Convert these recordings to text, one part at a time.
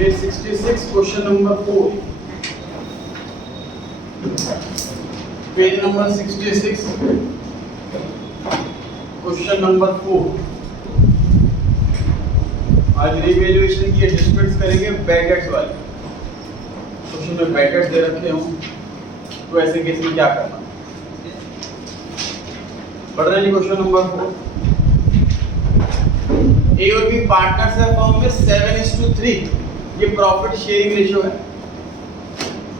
Page 66 question number 4 page number 66 question number 4 आज revaluation की discuss करेंगे ब्रैकेट्स वाले क्वेश्चन में ब्रैकेट्स दे रखे हों तो ऐसे केस में क्या करना पढ़ रहे हैं। क्वेश्चन नंबर 4 ए और बी पार्टनर्स है फर्म में 7:3 ये प्रॉफिट शेयरिंग रेशियो है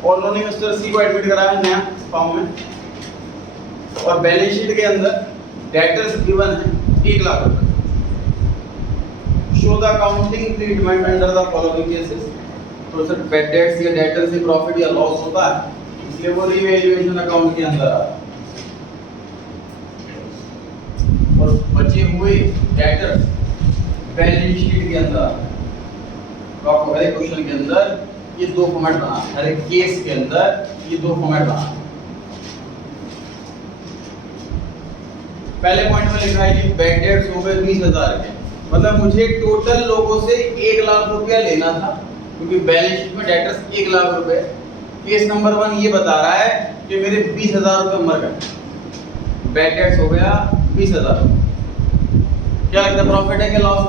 और उन्होंने मिस्टर सी को एडमिट कराया है नया फर्म में और बैलेंस शीट के अंदर डेटर्स गिवन है 1 लाख रुपए। Show the accounting treatment under the following cases. तो सर बैड डेट्स या डेटर्स से प्रॉफिट या लॉस होता है इसलिए वो रिवैल्यूएशन अकाउंट के अंदर आता है और बचे हुए डेटर्स बैलेंस शीट के अंदर आता है। तो आपको हर एक क्वेश्चन के अंदर ये दो फॉर्मेट बना, हर एक केस के अंदर ये दो फॉर्मेट बना। पहले पॉइंट में लिखा है कि बैड डेट्स हो गए 20,000 के, मतलब मुझे टोटल लोगों से 1 लाख रुपया लेना था क्योंकि बैलेंस शीट में डेटर्स 1 लाख रुपए। केस नंबर 1 ये बता रहा है कि मेरे 20,000 रुपए मर गए, बैड डेट्स हो गया 20,000। क्या लगता है प्रॉफिट है कि लॉस?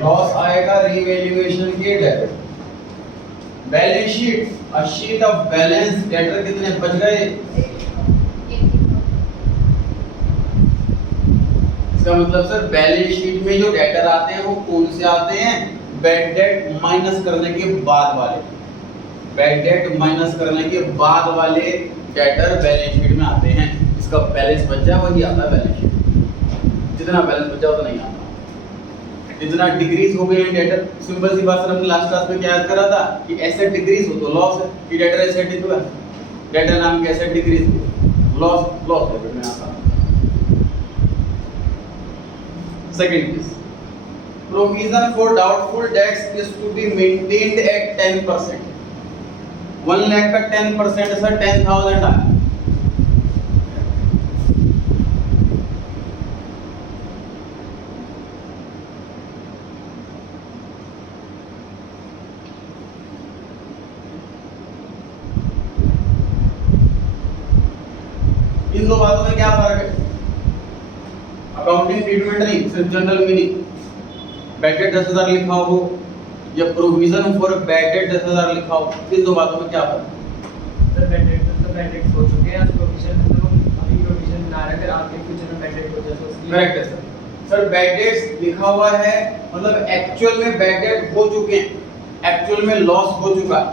लॉस आएगा रिवैल्यूएशन के debtor. Balance sheet a sheet of balance debtor कितने बच गए? इसका मतलब सर बैलेंस शीट में जो डेटर आते हैं वो कौन से आते हैं? बैड डेट माइनस करने के बाद वाले, बैड डेट माइनस करने के बाद वाले डेटर बैलेंस शीट में आते हैं। इसका बैलेंस बचा वही आता है बैलेंस शीट, जितना बैलेंस बचा उतना नहीं आता। जितना डिक्रीज हो गए डेटर, सिंपल सी बात सर हमने लास्ट क्लास में क्या याद करा था कि एसेट डिक्रीज हो तो लॉस है, कि डेटर एसेट ही तो है, डेटर नाम के एसेट डिक्रीज हो लॉस डेबिट में आता है। Second case, provision for doubtful debts is to be maintained at 10%। 1 lakh का 10% सर 10,000 आया। इन दो बातों में क्या फर्क है? अकाउंटिंग ट्रीटमेंट नहीं, सिर्फ जनरल मीनिंग। बैड डेट 10,000 लिखा हो या प्रोविजन फॉर बैड डेट 10,000 लिखा हो, इन दो बातों में क्या फर्क है? सर बैड डेट तो बैड डेट हो चुके हैं, प्रोविजन तो अभी प्रोविजन ना रखकर आपके फ्यूचर में बैड डेट हो जाए तो करेक्ट है सर। सर बैड डेट्स लिखा हुआ है मतलब एक्चुअल में बैड डेट हो चुके हैं, एक्चुअल में लॉस हो चुका है,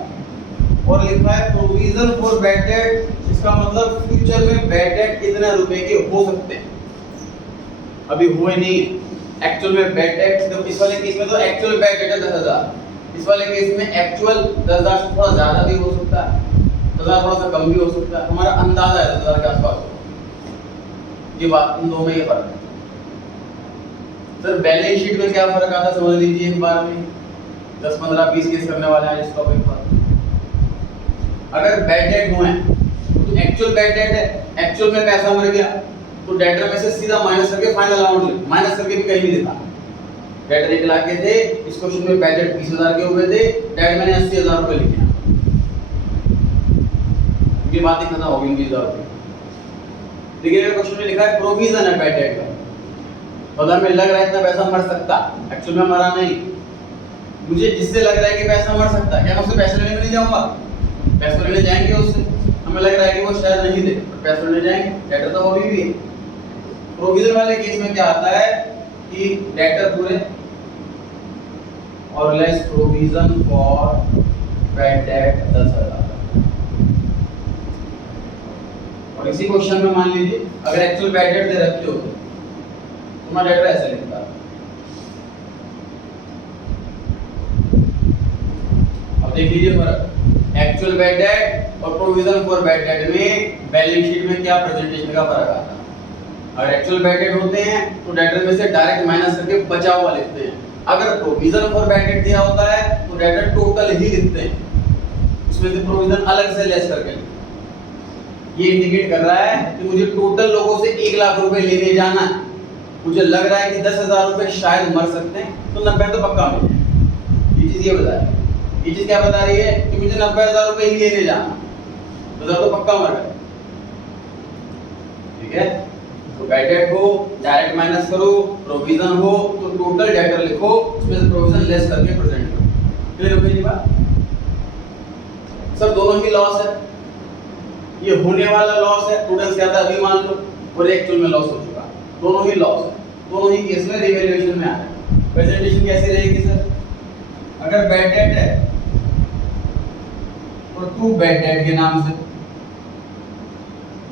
और लिखा है प्रोविजन फॉर बैड डेट, इसका मतलब फ्यूचर में बैड डेट कितने रुपए के हो सकते हैं, अभी हुए नहीं। एक्चुअल में बैड डेट तो इस वाले केस में तो एक्चुअल बैड डेट है 10,000, इस वाले केस में एक्चुअल 10,000 से थोड़ा ज्यादा भी हो सकता है, 10,000 थोड़ा सा कम भी हो सकता है, हमारा अंदाजा है 10,000 के आसपास। ये बात इन दो में ये फर्क है। सर बैलेंस शीट में क्या फर्क आता है समझ लीजिए एक बार में, 10 15 20 केस करने वाले हैं इसका कोई फर्क। अगर बैड डेट हुए तो एक्चुअल बैड डेट है, एक्चुअल में पैसा मर गया तो डेटर में से सीधा माइनस करके फाइनल अमाउंट ले, माइनस करके भी कहीं नहीं लिखा। डेटर 1 लाख के थे, इस क्वेश्चन में बैड डेट 20,000 के हुए थे, डेट मैंने 80,000 रुपए लिखे, ये बात ही खत्म हो गई 20,000 रुपए। देखिए क्वेश्चन में लिखा है प्रोविजन है बैड डेट का, पता में लग रहा है इतना पैसा मर सकता, एक्चुअल में मरा नहीं। मुझे जिससे लग रहा है कि पैसा मर सकता है, क्या मैं उससे पैसे लेने नहीं जाऊंगा? पैसे लेने जाएंगे उससे, हमें लग रहा है कि वो शायद नहीं दे, पर पैसे लेने जाएंगे, डेटर तो वो भी है। प्रोविजन वाले केस में क्या आता है कि डेटर पूरे और less provision for bad date 10,000। और इसी क्वेश्चन में मान लीजिए अगर एक्चुअल बैड डेट दे रखी हो तो तुम्हारा डेटर ऐसे लिखता है। अब देख लीजिए फर्क, एक्चुअल बैड डेट और प्रोविजन फॉर बैड डेट में बैलेंस शीट में क्या प्रेजेंटेशन का फर्क आता है। अगर एक्चुअल बैड डेट होते हैं तो डेटर में से डायरेक्ट माइनस करके बचा हुआ लिखते हैं, अगर प्रोविजन फॉर बैड डेट दिया होता है तो डेटर टोटल ही लिखते हैं, उसमें से प्रोविजन अलग से लेस करके लिखते हैं। ये इंडिकेट कर रहा है कि मुझे टोटल लोगों से 1 लाख रुपए लेने जाना है, मुझे लग रहा है कि 10,000 रुपए शायद मर सकते हैं, तो 90 तो पक्का मिल जाए। ये चीज ये बता रही है, ये चीज क्या बता रही है कि मुझे 90,000 रुपए ही लेने जाना, तो पक्का मर गए। ठीक है, तो बैड डेट हो डायरेक्ट माइनस करो, प्रोविजन हो तो टोटल डेटर लिखो, उसमें से प्रोविजन लेस करके प्रेजेंट करो। क्लियर हो गई ये बात? सब दोनों ही लॉस है, ये होने वाला लॉस है, स्टूडेंट्स कहता है अभी मान लो, और एक्चुअल में लॉस हो चुका, दोनों ही लॉस है, दोनों ही केस में रिवैल्यूएशन में आ रहा है। प्रेजेंटेशन कैसे रहेगी सर? अगर बैड डेट है तो 2 बैड डेट के नाम से,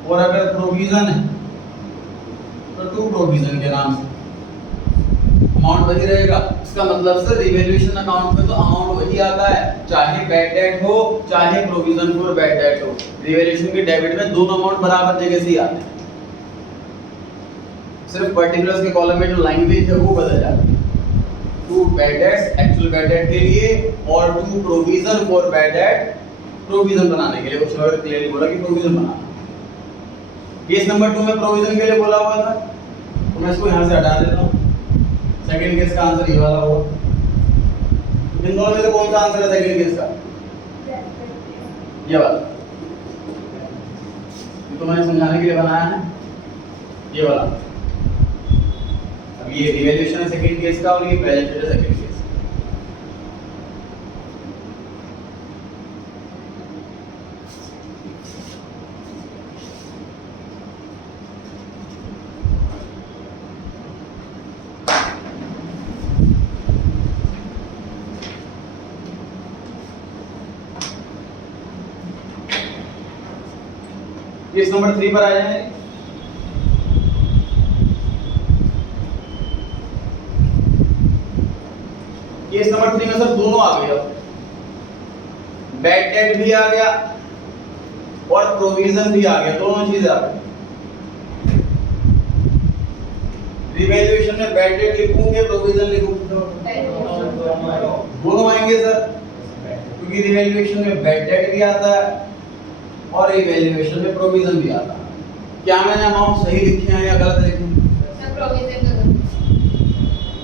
और अगर प्रोविजन है तो 2 प्रोविजन के नाम से, अमाउंट वही रहेगा। इसका मतलब सर रिवैल्यूएशन अकाउंट में तो अमाउंट वही आता है, चाहे बैड डेट हो चाहे प्रोविजन फॉर बैड डेट हो, रिवैल्यूएशन के डेबिट में दोनों अमाउंट बराबर जगह से ही आते हैं, सिर्फ पर्टिकुलर्स के कॉलम में जो लैंग्वेज है वो बदल जाती है। 2 bad debts actual bad debt के लिए और 2 provision for bad date provision बनाने के लिए, कुछ और क्लियरली बोला कि प्रोविजन बनाना। केस नंबर 2 में प्रोविजन के लिए बोला हुआ था, तो मैं इसको यहां से हटा देता हूं। सेकंड केस का आंसर ये वाला होगा। इन दोनों में से कौन सा आंसर है सेकंड केस का? ये वाला, ये तो मैंने समझाने के लिए बनाया है, ये वाला। अब ये रिवैल्यूएशन है सेकंड केस का और ये बैलेंस शीट है सेकंड केस। केस नंबर 3 पर आ जाए। केस नंबर 3 में सर दोनों आ गए, बैड डेट भी आ गया और प्रोविजन भी आ गया, दोनों चीज आ गई। रिवैल्यूएशन में बैड डेट लिखूं कि प्रोविजन लिखूं? दोनों आएंगे सर, क्योंकि रिवैल्यूएशन में बैड डेट भी आता है और रिवैल्यूएशन में प्रोविजन भी आता है। क्या मैंने अमाउंट सही लिखे हैं या गलत लिखे हैं?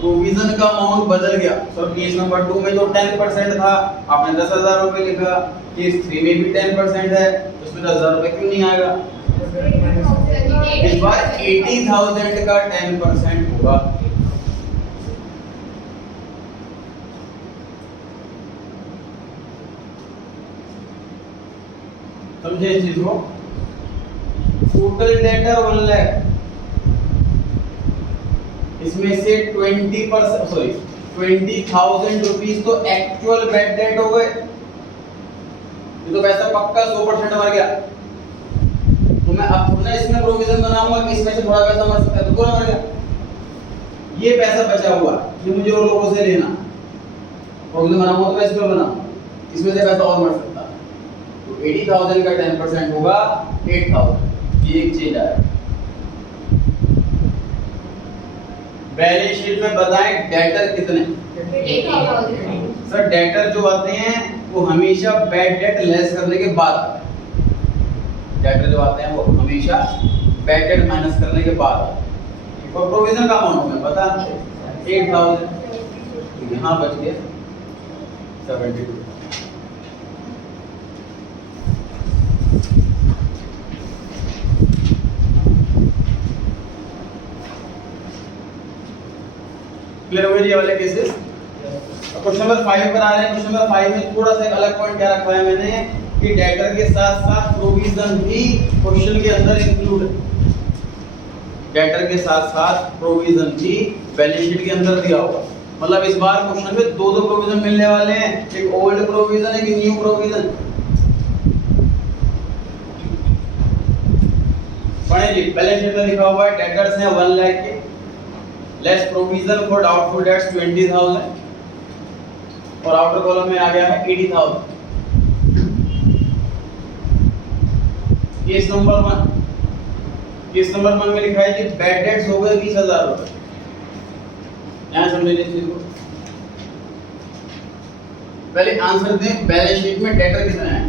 प्रोविजन का अमाउंट बदल गया। सर केस नंबर 2 में जो 10% था आपने 10,000 रुपए लिखा, केस 3 में भी 10% है, तो उसमें 10,000 रुपए क्यों नहीं आएगा? इस बार 80,000 का 10% होगा। समझे इस चीज को? टोटल डेटर 1 लाख, इसमें से 20% सॉरी 20,000 रुपीस तो एक्चुअल बैड डेट हो गए, ये तो पैसा पक्का 100% मर गया। तो मैं अब थोड़ा इसमें प्रोविजन बनाऊंगा कि इसमें से थोड़ा पैसा मर सकता है, तो पूरा मर गया। ये पैसा बचा हुआ ये मुझे और लोगों से लेना, प्रोविजन बनाऊंगा तो मैं इसमें बनाऊंगा, इसमें से पैसा और मर सकता है। तो 80,000 का 10% होगा 8,000, ये एक चेंज आया। बैलेंस शीट में बताएं डेटर कितने? सर डेटर जो आते हैं वो हमेशा बैड डेट लेस करने के बाद आते हैं। डेटर जो आते हैं वो हमेशा बैड डेट माइनस करने के बाद आते हैं। और प्रोविजन का अमाउंट हमें पता है 8,000, यहाँ बच गया 72। क्लियर हो गए ये वाले केसेस? क्वेश्चन नंबर 5 पर आ रहे हैं। क्वेश्चन नंबर 5 में थोड़ा सा एक अलग पॉइंट क्या रखा है मैंने कि डेटर के साथ साथ प्रोविजन भी क्वेश्चन के अंदर इंक्लूड है। डेटर के साथ साथ प्रोविजन भी बैलेंस शीट के अंदर दिया होगा। मतलब इस बार क्वेश्चन में दो प्रोविजन मिलने वाले हैं, एक ओल्ड प्रोविजन एक न्यू प्रोविजन। पढ़े जी, बैलेंस शीट में लिखा हुआ है डेटर्स हैं 1 लाख के, less provision for doubtful dates 20,000 और आउटर कॉलम में आ गया है 80,000। केस नंबर 1, केस नंबर 1 में लिखा है कि बैड डेट्स हो गए 20,000 रुपए। यहां समझ लीजिए चीज को, पहले आंसर दें बैलेंस शीट में डेटर कितने हैं?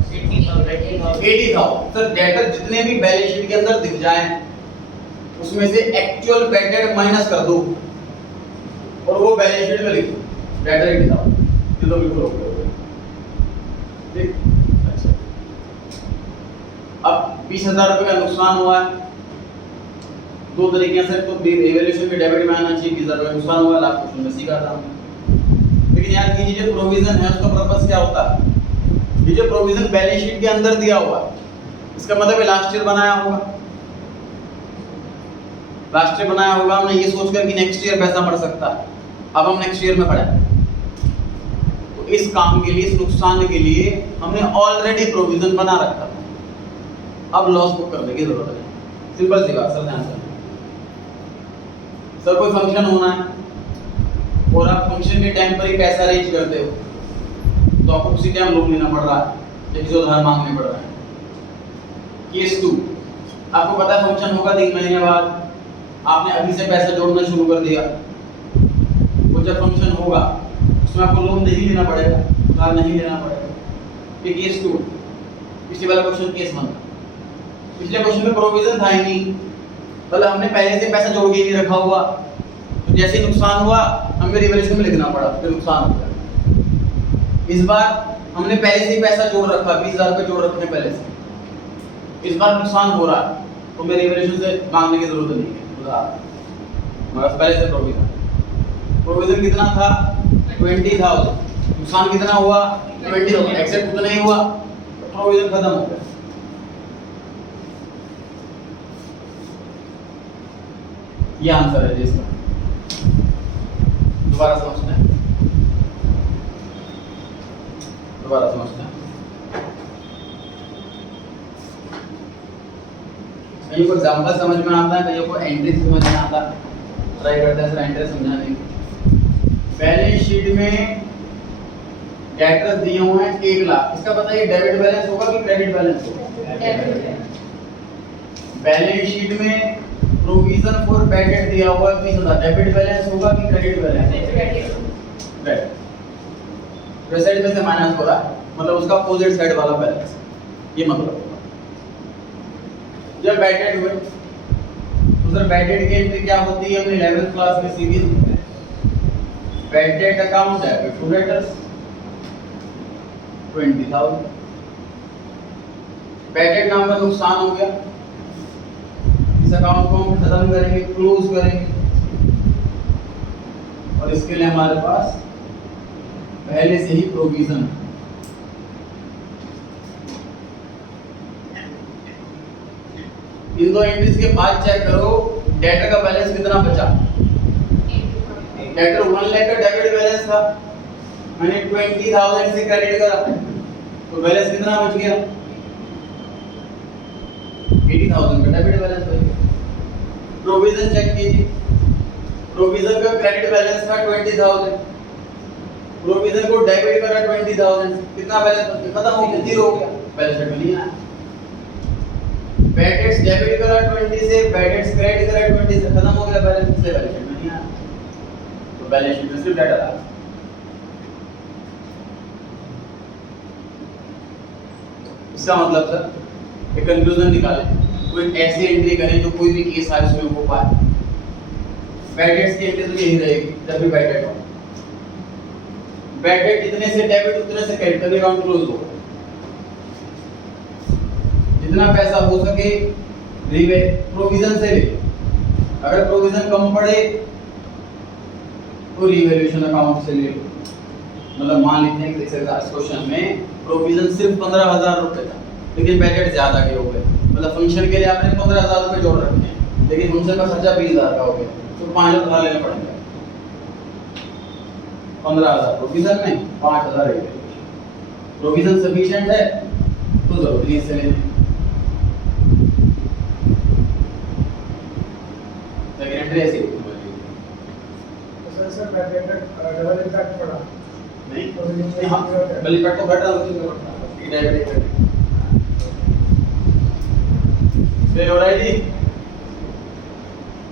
80,000 80,000। सर डेटर जितने भी बैलेंस शीट के अंदर दिख जाएं उसमें से एक्चुअल बैड डेट माइनस कर दो और वो बैलेंस शीट में लिख दो डेटर 80,000। ये तो बिल्कुल ओके हो गया। ठीक। अच्छा, अब 20,000 रुपए का नुकसान हुआ है। दो तरीके से, तो इवैल्यूएशन के डेबिट में आना चाहिए, 20,000 रुपए नुकसान हुआ, लास्ट क्वेश्चन में सीखा था हमने। लेकिन याद कीजिए जो प्रोविजन है उसका पर्पस क्या होता है? ये जो प्रोविजन बैलेंस शीट के अंदर दिया हुआ इसका मतलब है लास्ट ईयर बनाया होगा, लास्ट ईयर बनाया होगा हमने ये सोचकर कि नेक्स्ट ईयर पैसा बढ़ सकता है। अब हम नेक्स्ट ईयर में पड़े, तो इस काम के लिए, इस नुकसान के लिए हमने ऑलरेडी प्रोविजन बना रखा था। अब लॉस बुक करने की जरूरत नहीं। सिंपल सी बात सर, ध्यान से। सर कोई फंक्शन होना है और आप फंक्शन के टाइम पर ही पैसा अरेंज करते हो तो आपको उसी टाइम लोन लेना पड़ रहा है या किसी उधार मांगने पड़ रहा है। केस 2, आपको पता है फंक्शन होगा 3 महीने बाद, आपने अभी से पैसा जोड़ना शुरू कर दिया, वो जब फंक्शन होगा उसमें आपको लोन नहीं लेना पड़ेगा, उधार नहीं लेना पड़ेगा। ये केस 2। पिछले वाला क्वेश्चन केस 1। पिछले क्वेश्चन में प्रोविजन था ही नहीं, मतलब हमने पहले से पैसा जोड़ के नहीं रखा हुआ, तो जैसे ही नुकसान हुआ हमें रिवैल्यूएशन में लिखना पड़ा, फिर नुकसान हो गया। इस बार हमने पहले से ही पैसा जोड़ रखा, 20,000 रुपए जोड़ रखे हैं पहले से। इस बार नुकसान हो रहा है तो मेरे रिवैल्यूएशन से मांगने की जरूरत नहीं है, मगर पहले से प्रोविजन कितना था 20,000, नुकसान कितना हुआ 20,000, एक्सेप्ट उतना ही हुआ तो प्रोविजन खत्म हो गया। ये आंसर है जी इसका। दोबारा समझते हैं, दोबारा समझते हैं। कहीं को एग्जांपल समझ में आता है, कहीं को एंट्री समझ में आता है। ट्राई करते हैं सर एंट्री समझाने की। बैलेंस शीट में डेटर्स दिए हुए हैं 1 लाख, इसका पता है डेबिट बैलेंस होगा कि क्रेडिट बैलेंस होगा? बैलेंस शीट में प्रोविजन फॉर बैड डेट दिया हुआ है 20,000, डेबिट बैलेंस होगा कि क्रेडिट बैलेंस? क्रेडिट साइड में से माइनस हो रहा है, मतलब उसका अपोजिट साइड वाला बैलेंस, ये मतलब। जब बैड डेट हुए तो सर बैड डेट की एंट्री क्या होती है? हमने 11th क्लास में सीधी bad debt account debit to debtors 20,000। Bad debt नाम का नुकसान हो गया, इस अकाउंट को हम खत्म करेंगे, क्लोज करेंगे, और इसके लिए हमारे पास पहले से ही प्रोविजन। इन दो एंट्रीज के बाद चेक करो डेटर का बैलेंस कितना बचा। डेटर 1 लाख का डेबिट बैलेंस था, मैंने 20,000 से क्रेडिट करा तो बैलेंस कितना बच गया 80,000 का डेबिट बैलेंस बच गया। प्रोविजन चेक कीजिए, प्रोविजन का क्रेडिट बैलेंस था 20,000, प्रोविजन को डेबिट करा 20,000, कितना बैलेंस खत्म हो गया, 0 हो गया, बैलेंस शीट में नहीं आया। बैड डेट्स डेबिट करा 20 से, बैड डेट्स क्रेडिट करा 20 से, खत्म हो गया बैलेंस, इसलिए बैलेंस शीट में नहीं आया, तो बैलेंस शीट में सिर्फ डेटा था। इसका मतलब सर एक कंक्लूजन निकालें, कोई ऐसी एंट्री करें जो कोई भी केस आए उसमें हो पाए। बैड डेट्स की एंट्री तो यही रहेगी जब भी बैड डेट हो, बैड डेट जितने से डेबिट उतने से क्रेडिट, तभी अकाउंट क्लोज हो। जितना पैसा हो सके प्रोविजन से ले, अगर प्रोविजन कम पड़े तो रिवैल्यूएशन अकाउंट से ले लो। मतलब मान लेते हैं कि इस क्वेश्चन में प्रोविजन सिर्फ 15,000 रुपए था, लेकिन बैड ज्यादा के हो गए, मतलब फंक्शन के लिए आपने 15,000 रुपए जोड़ रखे हैं, लेकिन फंक्शन का खर्चा 20,000 का हो गया, तो 5,000 उधार लेने पड़ेंगे। 15,000 प्रोविजन में, 5,000 रिवैल्यूएशन। प्रोविजन सफिशिएंट है तो जरूरी से लेना। सेकेंडरी ऐसे तो sir bad date double impact पड़ा नहीं, हाँ डबल इम्पैक्ट तो घट रहा है, फिर हो रहा है जी।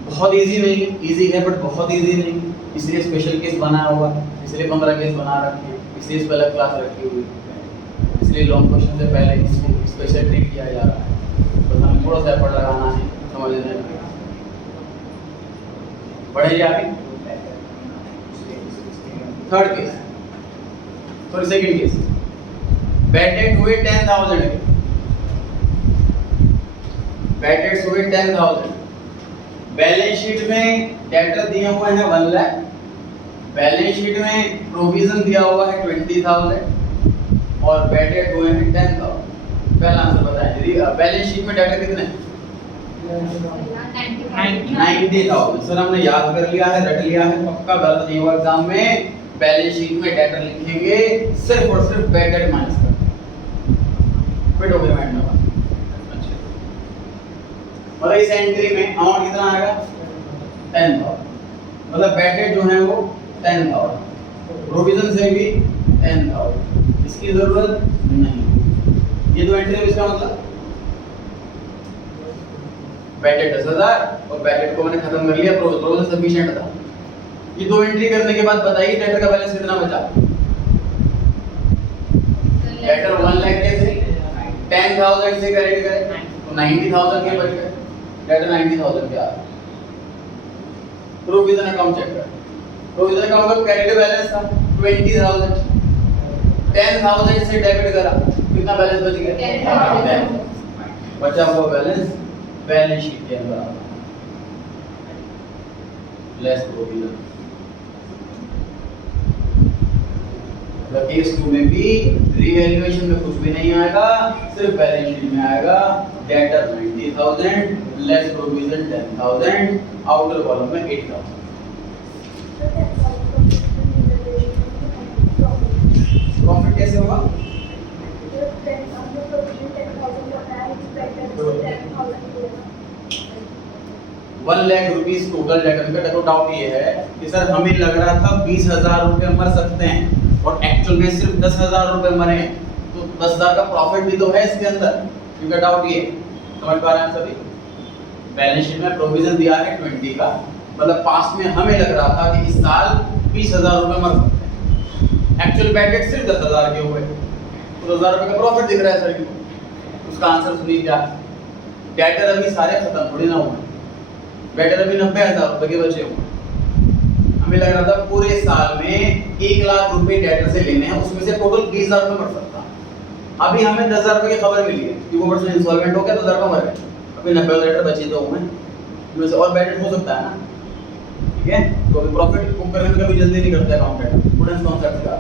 बहुत इजी नहीं, इजी है बट बहुत इजी नहीं, इसलिए स्पेशल केस बनाया हुआ, इसलिए 15 केस बना रखे हैं, इसलिए इस पर अलग क्लास रखी हुई है। इसलिए लॉन्ग क्वेश्चन से पहले इसको स्पेशल ट्रीट किया जा रहा है, बस हमें थोड़ा सा एफर्ट लगाना है समझने में। बढ़े आगे। Third case, sorry second case, bad debt हुए 10,000 के, बैड डेट्स हुए 10,000, बैलेंस शीट में डेटर दिए हुए हैं 1 लाख, बैलेंस शीट में प्रोविजन दिया हुआ है 20,000 और बैड डेट हुए हैं 10,000। पहला आंसर बताएं जी, बैलेंस शीट में डेटर कितने? 90,000। सर हमने याद कर लिया है, रट लिया है, पक्का गलत नहीं हुआ एग्जाम में। बैलेंस शीट में डेटर लिखेंगे सिर्फ और सिर्फ बैड डेट माइनस कर, फिट हो गया माइंड में। अच्छा, मतलब इस एंट्री में अमाउंट कितना आएगा? 10,000, मतलब बैड डेट जो है वो 10,000, प्रोविजन से भी 10,000, इसकी जरूरत नहीं। ये दो एंट्री है, इसका मतलब बैड डेट 10,000 और बैड डेट को मैंने खत्म कर लिया, प्रोविजन सफिशिएंट था। ये दो एंट्री करने के बाद बताइए डेटर का बैलेंस कितना बचा? डेटर 1 लाख के थे, 10,000 से क्रेडिट करें तो 90,000 के बच गए, डेटर 90,000 के आ गए। प्रोविजन अकाउंट चेक कर, प्रोविजन अकाउंट का क्रेडिट बैलेंस था 20,000, 10,000 से डेबिट करा, कितना बैलेंस बच गया? बचा हुआ बैलेंस बैलेंस शीट के अंदर आता लेस प्रोविजन। केस 2 में भी रिवैल्यूएशन में कुछ भी नहीं आएगा, सिर्फ बैलेंस शीट में आएगा debtor 90,000 less provision 10,000, outer column में 8,000। प्रॉफिट कैसे होगा? 1 लाख रुपीस टोटल डेटर का। देखो डाउट ये है कि सर हमें लग रहा था 20,000 रुपए मर सकते हैं और एक्चुअल में सिर्फ 10,000 रुपए मरे, तो 10,000 का प्रॉफिट भी तो है इसके अंदर, क्योंकि डाउट ये समझ पा रहे हैं सभी। बैलेंस शीट में प्रोविजन दिया है 20 का, मतलब पास्ट में हमें लग रहा था कि इस साल 20,000 रुपए मर सकते हैं, एक्चुअल बैड डेट सिर्फ 10,000 के हुए, तो 10,000 रुपए का प्रॉफिट दिख रहा है सर को। उसका आंसर सुनिए क्या, डेटर अभी सारे खत्म थोड़ी ना हुए, डेटर अभी 90,000 रुपए के बचे हुए। हमें लग रहा था पूरे साल में 1 लाख रुपए डेटर से लेने हैं, उसमें से टोटल 20,000 रुपए मर सकता। अभी हमें 10,000 रुपए की खबर मिली है कि वो पर्सन इंसॉल्वेंट हो गया, 10,000 रुपए मर गए, अभी 90,000 डेटर बचे तो हुए, इनमें से और बैड डेट हो सकता है ना, ठीक है। तो अभी प्रॉफिट बुक करने में कभी जल्दी नहीं करते अकाउंटेंट, प्रूडेंस कॉन्सेप्ट का।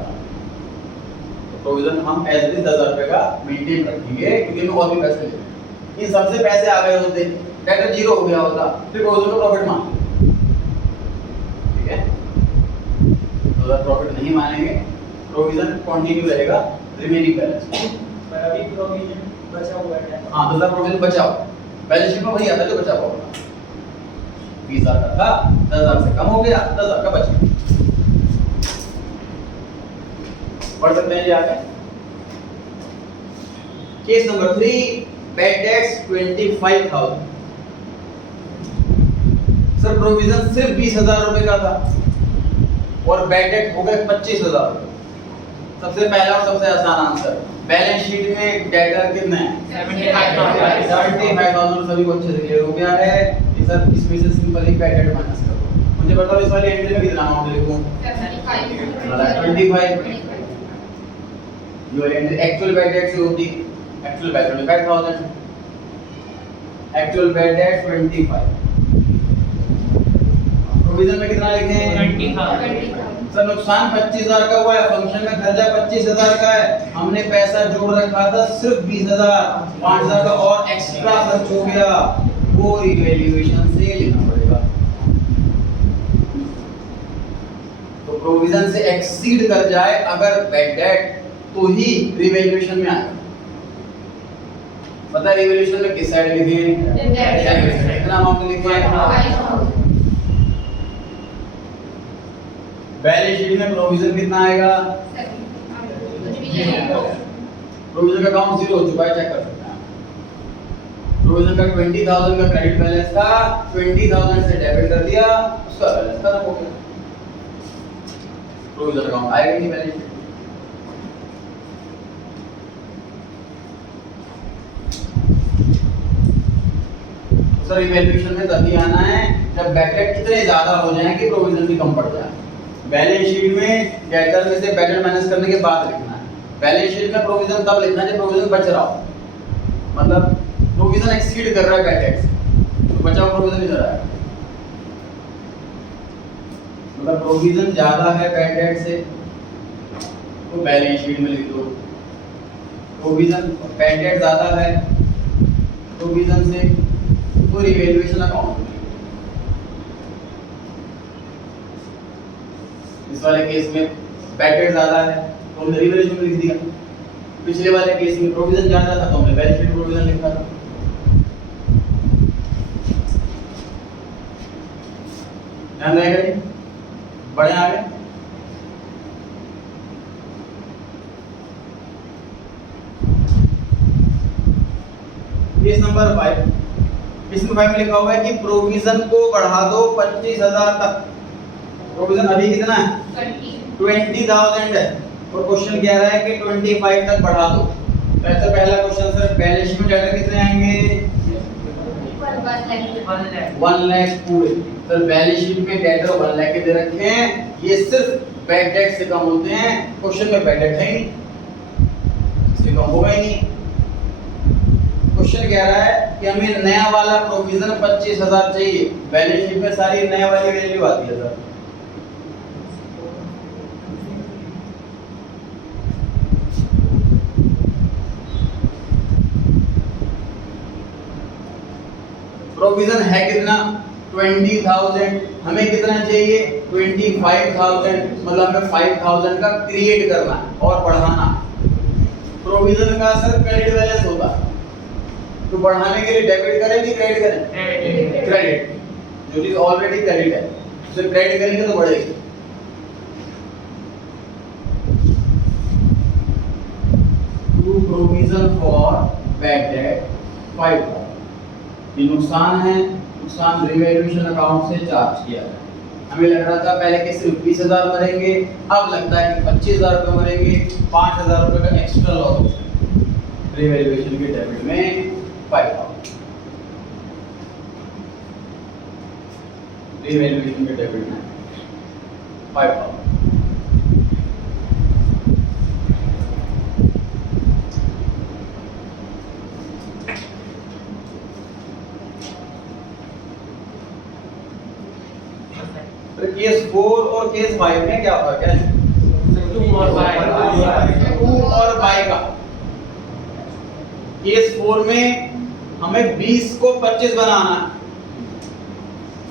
तो प्रोविजन हम एज इट इज 10,000 रुपए का मेंटेन रखेंगे, क्योंकि इनमें और भी पैसे लेंगे। इन सबसे पैसे आ गए होते, डेटर जीरो हो गया होता, फिर प्रोविजन का प्रॉफिट मान, ठीक है। तो अगर प्रॉफिट नहीं मानेंगे, प्रोविजन कंटिन्यू रहेगा, रिमेनिंग बैलेंस। पर अभी प्रोविजन बचा हुआ है। हां, 10,000 प्रोविजन बचा हुआ, बैलेंस शीट में वही आता जो बचा हुआ होगा। 20,000 का था, 10,000 से कम हो गया, 10,000 का बच गया। पढ़ सकते हैं जी आगे। Case number 3, bad debts 25,000। Sir provision सिर्फ 20,000 रुपए का था और बैड डेट हो गए 25,000 रुपए। सबसे पहला और सबसे आसान आंसर, बैलेंस शीट में डेटर कितने हैं? 75,000। सभी को अच्छे से क्लियर हो गया है कि सर इसमें से सिंपली बैड डेट माइनस कर दो। मुझे बताओ इस वाली एंट्री में कितना अमाउंट लिखूं? 25। जो एंट्री एक्चुअल बैड डेट से होती, actual bad 25,000, actual bad debt 25। Provision में कितना लिखे हैं? 20,000। सर नुकसान 25,000 का हुआ है, फंक्शन में खर्चा 25,000 का है, हमने पैसा जोड़ रखा था सिर्फ 20,000, 5,000 का और एक्स्ट्रा खर्च हो गया, वो रिवैल्यूएशन से लेना पड़ेगा। तो प्रोविजन से एक्सीड कर जाए अगर बैड डेट, तो ही रिवैल्यूएशन में आएगा। पता है रिवैल्यूएशन में किस साइड लिखे हैं? कितना अमाउंट लिखे हैं? बैलेंस शीट में प्रोविजन कितना आएगा? प्रोविजन का अकाउंट 0 हो चुका है, चेक कर सकते हैं। प्रोविजन का 20,000 का क्रेडिट बैलेंस था, 20,000 से डेबिट कर दिया, उसका बैलेंस खत्म हो गया। प्रोविजन अकाउंट आएगा नहीं बैलेंस शीट। सर इवैल्यूएशन में तभी आना है जब बैड डेट इतने ज्यादा हो जाए कि प्रोविजन भी कम पड़ जाए। बैलेंस शीट में डेटर में से बैड डेट माइनस करने के बाद लिखना है। बैलेंस शीट में प्रोविजन तब लिखना है जब प्रोविजन बच रहा हो, मतलब प्रोविजन एक्सीड कर रहा है बैड डेट से, तो बचा हुआ प्रोविजन इधर आएगा। मतलब प्रोविजन ज्यादा है बैड डेट से तो बैलेंस शीट में लिख दो, प्रोविजन बैड डेट ज्यादा है प्रोविजन से तो रिवैल्यूएशन अकाउंट में। इस वाले केस में बैड डेट ज्यादा है तो हमने रिवैल्यूएशन में लिख दिया, पिछले वाले केस में प्रोविजन ज्यादा था तो हमने बैलेंस शीट प्रोविजन लिखा था। ध्यान रहेगा, बढ़े आगे। केस नंबर 5, केस नंबर 5 में लिखा हुआ है कि प्रोविजन को बढ़ा दो 25,000 तक। प्रोविजन अभी कितना है 20,000 है और क्वेश्चन कह रहा है कि 25 तक बढ़ा दो। तो ऐसा पहला क्वेश्चन सर बैलेंस शीट में डेटर कितने आएंगे 1 लाख पूरे। सर बैलेंस शीट में डेटर 1 लाख के दे रखे हैं, ये सिर्फ बैड डेट से कम होते हैं, क्वेश्चन में बैड डेट है ही नहीं, इससे कम होगा ही नहीं। क्वेश्चन कह रहा है कि हमें नया वाला प्रोविजन 25,000 चाहिए, बैलेंस शीट में सारी नया वाली वैल्यू आती है सर। प्रोविजन है कितना 20,000, हमें कितना चाहिए 25,000, मतलब हमें 5,000 का क्रिएट करना और बढ़ाना। प्रोविजन का सर क्रेडिट बैलेंस होता है तो बढ़ाने के लिए डेबिट करें कि क्रेडिट करें, क्रेडिट। जो चीज ऑलरेडी क्रेडिट है उसे क्रेडिट करेंगे तो बढ़ेगी। To provision for bad debt 5,000, ये नुकसान है, नुकसान रिवैल्यूएशन अकाउंट से चार्ज किया है। हमें लग रहा था पहले कि सिर्फ 20,000 मरेंगे, अब लगता है कि 25,000 रुपये मरेंगे, 5,000 रुपये का एक्स्ट्रा लॉस हो जाएगा रिवैल्यूएशन के डेबिट में 5,000, रिवैल्यूएशन के डेबिट में 5,000। केस 4 और केस 5 में क्या फर्क है 2 और 5 का। केस 4 में हमें 20 को 25 बनाना है,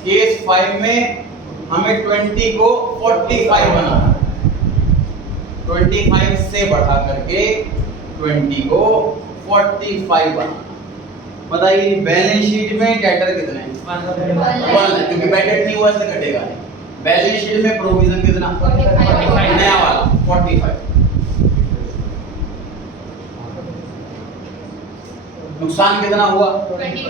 केस 5 में हमें 20 को 45 बनाना है। 25 से बढ़ा करके 20 को 45 बनाना। बताइए बैलेंस शीट में डेटर कितने हैं 1, क्योंकि बैड डेट नहीं हुआ इसलिए घटेगा नहीं। बैलेंस शीट में प्रोविजन कितना 45, नया वाला 45। नुकसान कितना हुआ 25।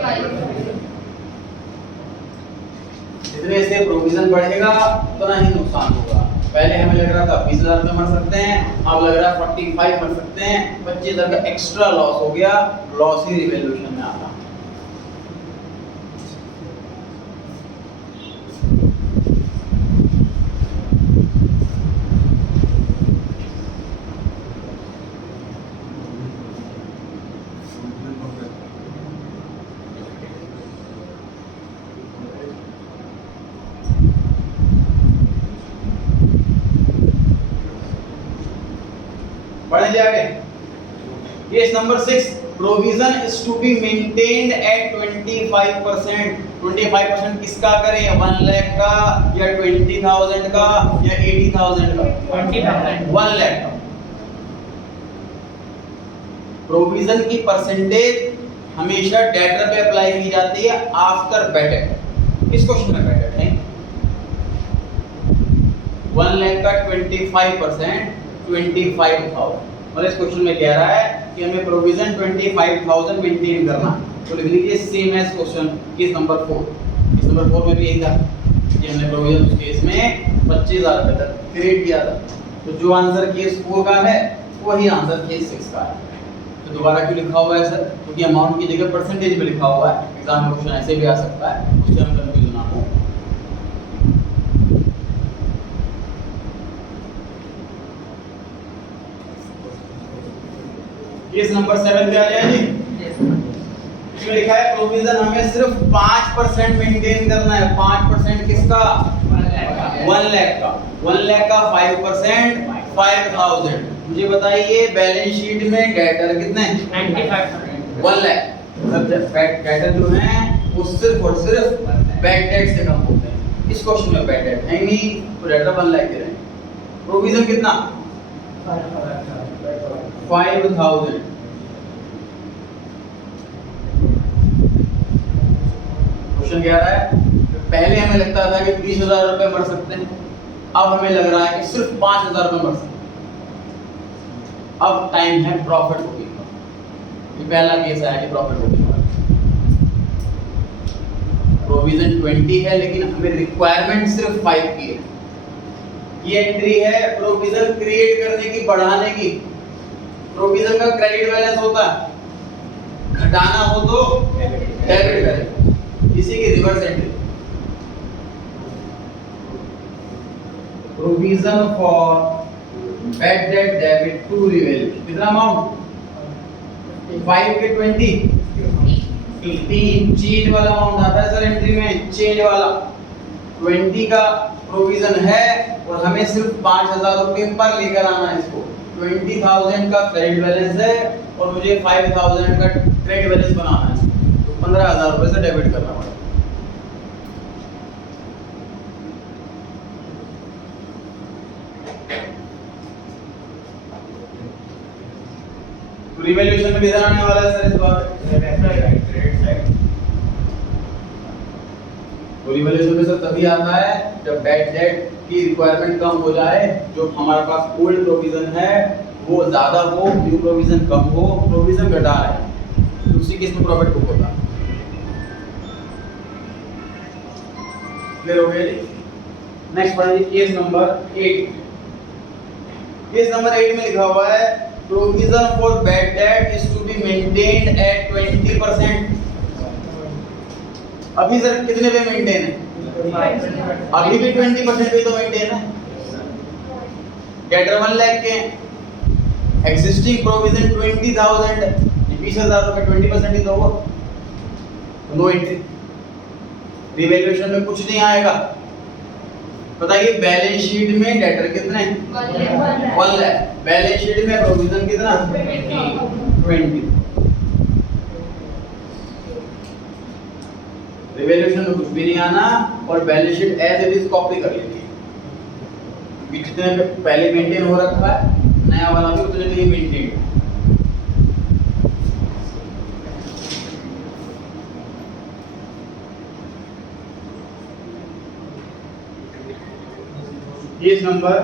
जितने से प्रोविजन बढ़ेगा उतना ही नुकसान होगा। पहले हमें लग रहा था 20,000 रुपये मर सकते हैं, अब लग रहा है 45 मर सकते हैं। 25,000 का एक्स्ट्रा लॉस हो गया, लॉस ही रिवैल्यूएशन में आता। बढ़े आगे। Case number 6, provision is to be maintained at 25%। 25% किसका करें 1 लाख का या 20,000 का या 80,000 का 1 लाख का। प्रोविजन की परसेंटेज हमेशा डेटर पे अप्लाई की जाती है आफ्टर बैड डेट। इस क्वेश्चन में बैड डेट है 1 लाख का 25% 25,000। और इस क्वेश्चन में कह रहा है कि हमें प्रोविजन 25,000 मेंटेन करना। तो लिख लीजिए same as question case number 4। Case number 4 में भी यही था कि हमने प्रोविजन उस केस में 25,000 रुपए तक क्रिएट किया था। तो जो आंसर केस 4 का है वही आंसर केस 6 का है। तो दोबारा क्यों लिखा हुआ है सर? क्योंकि अमाउंट की जगह परसेंटेज में लिखा हुआ है। एग्जाम में क्वेश्चन ऐसे भी आ सकता है, उससे हम कंफ्यूज ना हो। केस नंबर 7 पे आ जाए जी। इसमें लिखा है प्रोविजन हमें सिर्फ 5% मेंटेन करना है। 5% किसका? 1 लाख का। 1 लाख का 5% 5000। मुझे बताइए बैलेंस शीट में डेटर कितने? 1 लाख। सब डेटर जो हैं वो सिर्फ और सिर्फ बैड डेट से कम होते हैं। इस क्वेश्चन में बैड डेट है नहीं, तो डेटर 1 लाख के रहेंगे। प्रोविजन कितना? 5000। क्वेश्चन क्या रहा है? पहले हमें लगता था कि 20,000 रुपए मर सकते हैं, अब हमें लग रहा है कि सिर्फ 5,000 रुपए मर सकते हैं। अब टाइम है प्रॉफिट बुकिंग का। ये पहला केस है कि प्रॉफिट बुकिंग का। प्रोविजन 20 है लेकिन हमें रिक्वायरमेंट सिर्फ 5 की है। ये एंट्री है प्रोविजन क्रिएट करने की, बढ़ाने की। प्रोविजन का क्रेडिट बैलेंस होता है, घटाना हो तो डेबिट बैलेंस। इसी की reverse entry. Provision for bad debt debit to revaluation. कितना अमाउंट? 5 के 20 15 चेंज वाला अमाउंट आता है सर एंट्री में, चेंज वाला 20 का प्रोविजन है और हमें सिर्फ 5,000 रुपए पर लेकर आना है इसको। 20,000 का क्रेडिट बैलेंस है और मुझे 5,000 का क्रेडिट बैलेंस बनाना है इसको, तो 15,000 रुपए से डेबिट करना पड़ेगा। रिवैल्यूएशन में किधर आने वाला है सर इस बार? तो रिवैल्यूएशन में सर तभी आता है जब बैड डेट की रिक्वायरमेंट कम हो जाए, जो हमारे पास ओल्ड प्रोविजन है वो ज्यादा हो, न्यू प्रोविजन कम हो, प्रोविजन घटा है, तो उसी केस में प्रॉफिट बुक होता है। क्लियर हो गया जी? नेक्स्ट पढ़िए केस नंबर 8। केस नंबर 8 में लिखा हुआ है provision for bad debt is to be maintained at 20%। अभी सर कितने पे मेंटेन है? अभी भी 20% पे तो मेंटेन है। डेटर 1 लाख के हैं, एग्जिस्टिंग प्रोविजन 20,000 है, 20,000 रुपए 20% ही तो होगा, नो एंट्री। रिवैल्यूएशन में कुछ नहीं आएगा। बताइए बैलेंस शीट में डेटर कितने? 1 लाख। बैलेंस शीट में प्रोविजन कितना? 20। रिवैल्यूएशन में कुछ भी नहीं आना और balance sheet as it is copy कर लेनी है। जितने पहले मेंटेन हो रखा है नया वाला भी उतने पे ही मेंटेन। Case number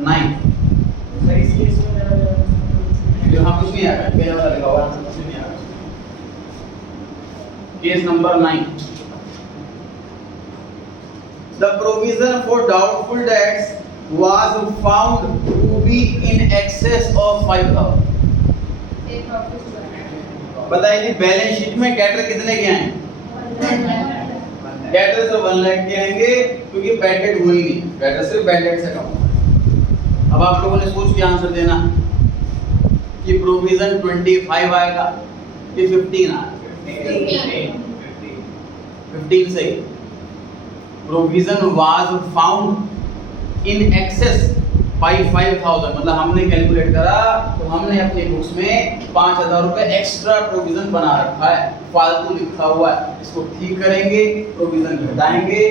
9। सर इस केस में यहाँ कुछ नहीं आएगा, पहले वाला लगा हुआ है, कुछ नहीं आएगा। Case number 9। The provision for doubtful debts was found to be in excess of 5,000। बताइए जी बैलेंस शीट में डेटर कितने के हैं? डेटर सिर्फ 1 लाख के आएंगे क्योंकि बैड डेट हुई नहीं, डेटर सिर्फ बैड डेट से कम। अब आप लोगों ने सोच के आंसर देना कि प्रोविजन 25 आएगा कि 15 आएगा? 15 से provision was found in excess by 5,000, मतलब हमने कैलकुलेट करा तो हमने अपनी बुक्स में 5,000 रुपए एक्स्ट्रा प्रोविजन बना रखा है, फालतू लिखा हुआ है। इसको ठीक करेंगे, प्रोविजन घटाएंगे,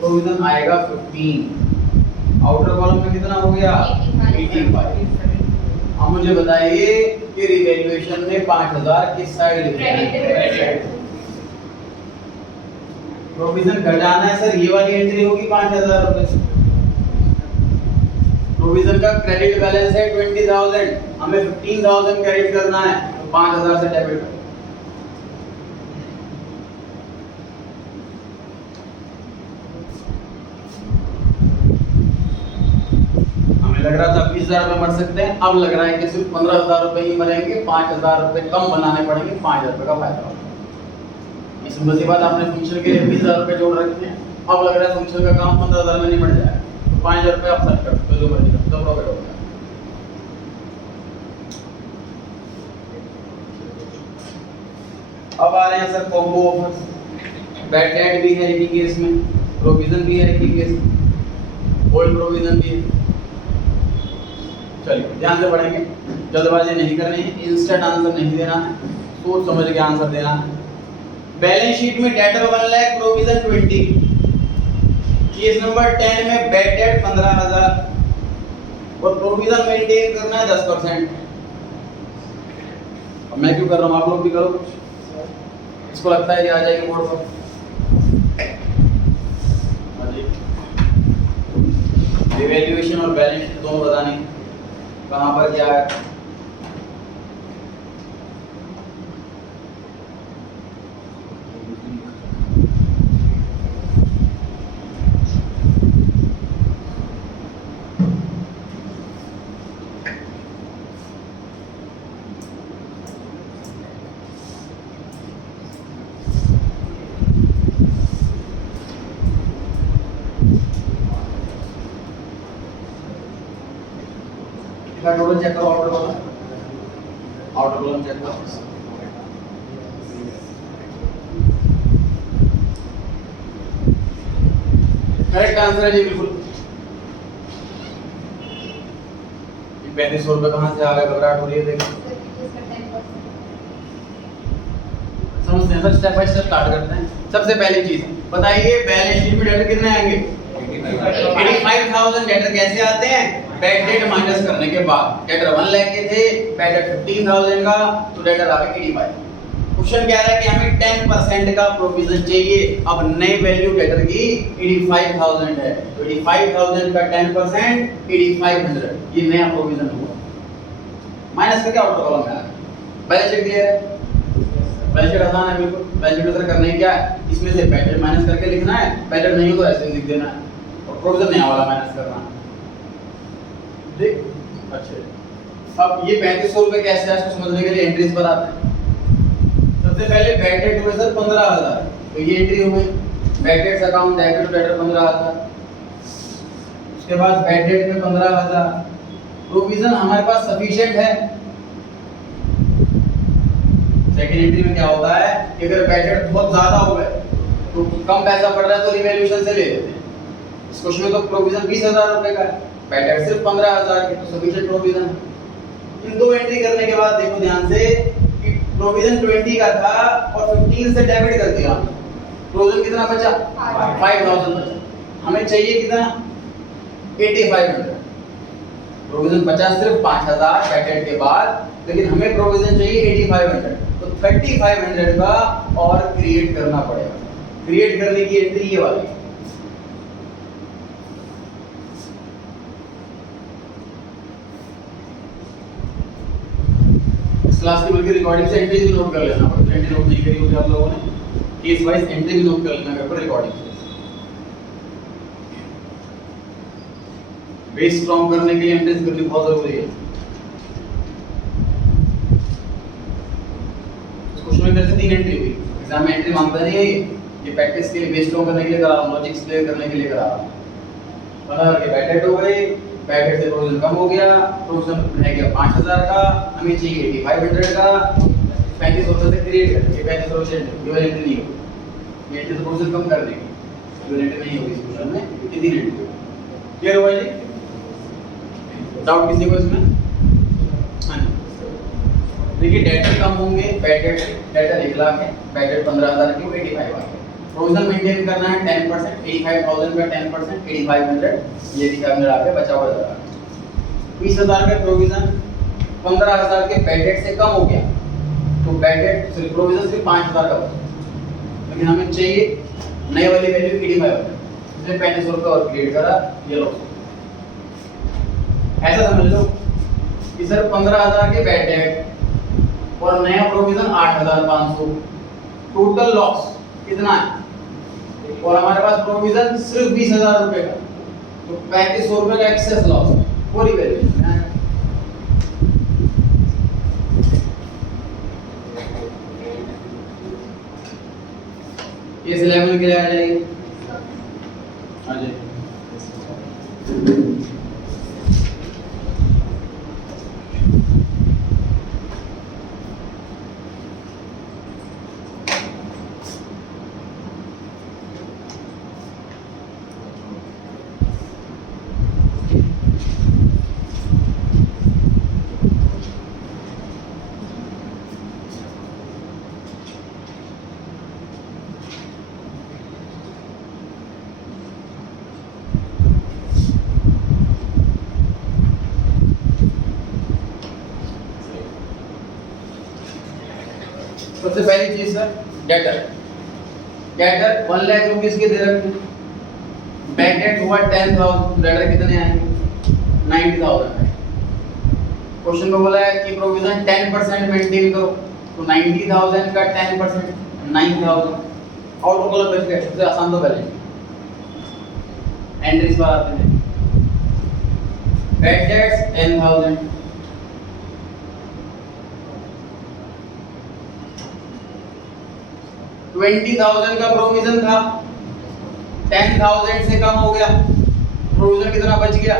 प्रोविजन आएगा 15। आउटर कॉलम में कितना हो गया? 85। अब मुझे बताइए कि रिवैल्यूएशन में 5,000 किस साइड लिखा है? प्रोविजन घटाना है सर, ये वाली एंट्री होगी 5,000 रुपए। प्रोविजन का क्रेडिट बैलेंस है 20,000, हमें 15,000 क्रेडिट करना है, तो 5,000 से डेबिट कर। हमें लग रहा था 20,000 20,000 रुपये मर सकते हैं, अब लग रहा है कि सिर्फ 15,000 रुपये ही मरेंगे, 5,000 रुपये कम बनाने पड़ेंगे, 5,000 रुपये का फायदा होगा। इस मुद्दे बाद आपने फंक्शन के लिए 20,000 रुपये जोड़ रखे हैं, अब लग रहा है फंक्शन का काम 15,000 में निपट जाएगा, तो 5,000 रुपये आप खर्च कर सकते हो, जो मर्जी कर, तो प्रॉफिट हो गया। अब आ रहे हैं sir combo offers. Bad debt भी है एक ही केस में, प्रोविजन भी है एक ही केस में, ओल्ड प्रोविजन भी है। चलिए ध्यान से पढ़ेंगे, जल्दबाजी नहीं करनी है, इंस्टेंट आंसर नहीं देना है, सोच समझ के आंसर देना है। बैलेंस शीट में debtor 1 lakh, provision 20। Case number 10 में बैड डेट 15,000 और प्रोविजन मेंटेन करना है 10%। अब मैं क्यों कर रहा हूँ, आप लोग भी करो कुछ। इसको लगता है कि आ जाएगी बोर्ड पर। इवैल्यूएशन और बैलेंस शीट दोनों बताने कहाँ पर क्या है। टोटल चेक करो, आउटर कॉलम चेक करो। करेक्ट आंसर है जी, बिल्कुल। 3500 रुपये कहाँ से आ गए, घबराहट हो रही है, देखो समझते हैं sir, step by step start करते हैं। सबसे पहली चीज बताइए, बैलेंस शीट में डेटर कितने आएंगे? 85,000 डेटर कैसे आते हैं? बैड डेट माइनस करने के बाद। डेटर 1 लाख के थे, बैड डेट 15,000 का, तो डेटर आ गया 85। क्वेश्चन कह रहा है कि हमें 10% का प्रोविजन चाहिए। अब नई वैल्यू डेटर की 85,000 है, तो 85,000 का 10% 8500, ये नया प्रोविजन हुआ। माइनस करके आउटर कॉलम में आ गया। बैलेंस शीट क्लियर है? बैलेंस शीट आसान है बिल्कुल। बैलेंस शीट करना है क्या है, इसमें से बैड डेट माइनस करके लिखना है, बैड डेट नहीं हो तो ऐसे ही लिख देना है, और प्रोविजन नया वाला माइनस करना है। ठीक, अच्छा। अब ये 3500 रुपये कैसे है, इसको समझने के लिए एंट्रीज पर आते हैं। सबसे पहले बैड डेट हुए सर 15,000, तो ये एंट्री हो गई, bad debts account debit to debtor 15,000। उसके बाद बैड डेट में 15,000, प्रोविजन हमारे पास सफिशिएंट है। सेकंड एंट्री में क्या होता है कि अगर बैड डेट बहुत ज्यादा हो गए तो कम पैसा पड़ रहा है तो रिवैल्यूएशन से ले लेते हैं। इस क्वेश्चन में तो प्रोविजन 20,000 रुपए का है, बैड डेट सिर्फ 15,000 की, तो सफिशिएंट प्रोविजन। इन दो एंट्री करने के बाद देखो ध्यान से कि प्रोविजन 20 का था और 15 से डेबिट कर दिया, प्रोविजन कितना बचा? 5,000 बचा। हमें चाहिए कितना? 8500। प्रोविजन बचा सिर्फ 5,000 बैड डेट के बाद, लेकिन हमें प्रोविजन चाहिए 8500, तो 3500 का और क्रिएट करना पड़ेगा। क्रिएट करने की एंट्री ये वाली। क्लास की बल्कि रिकॉर्डिंग से एंट्री भी नोट कर लेना पड़ता है। एंट्री नोट नहीं करी होगी आप लोगों ने, केस वाइज एंट्री भी नोट कर लेना पेपर रिकॉर्डिंग से। बेस स्ट्रॉन्ग करने के लिए एंट्रीज करनी बहुत जरूरी है। इस क्वेश्चन में इधर से 3 एंट्री हुई, एग्जाम में एंट्री मांगता नहीं है ये प्रैक्टिस के लिए, बेस स्ट्रॉन्ग करने के लिए करा रहा हूं, लॉजिक्स क्लियर करने के लिए करा रहा हूं। बना के बैड डेट हो गई, बैड डेट से प्रोविजन कम हो गया, प्रोविजन रह गया 5,000 का, हमें चाहिए 8500 का, 3500 से क्रिएट कर, ये 3500 से यूनिट नहीं होगी, ये तो प्रोविजन कम कर देंगे, यूनिट नहीं होगी इस क्वेश्चन में, कितनी यूनिट क्लियर हुआ जी? डाउट किसी को इसमें? हां देखिए, डेटर कम होंगे, बैड डेट डेटर 1 लाख है, बैड डेट 15,000 की, 85 आ गया। प्रोविजन मेंटेन करना है 10%, 85,000 का 10% 8500, ये 8500 आ गया, बचा हुआ जरा 20,000 का प्रोविजन 15,000 के बैड डेट से कम हो गया, तो बैड डेट सिर्फ प्रोविजन सिर्फ 5,000 का बचा, लेकिन हमें चाहिए नई वाली वैल्यू 8500, इसलिए 3500 रुपये और क्रिएट करा, ये लो। ऐसा समझ लो कि सर 15,000 के बैड डेट और नया प्रोविजन 8,500, टोटल लॉस कितना है? और हमारे पास प्रोविजन सिर्फ 20,000 रुपए का, तो 3500 रुपए का एक्सेस लॉस, वो रिवैल्यूएशन इस लेवल के लिए आ जाएगी। हाँ जी सबसे पहली चीज सर डेटर 1 लाख रुपीस के दे रखे, बैक डेट हुआ 10,000, डेटर कितने आएंगे 90,000। क्वेश्चन में बोला है कि प्रोविजन 10% मेंटेन करो, तो 90,000 का 10% 9,000 आउट कॉलम बच गया। सबसे आसान तो बैलेंस एंट्रीज पर आते हैं। बैक डेट्स 10,000, $20,000 का प्रोविजन था, 10,000 से कम हो गया, प्रोविजन कितना बच गया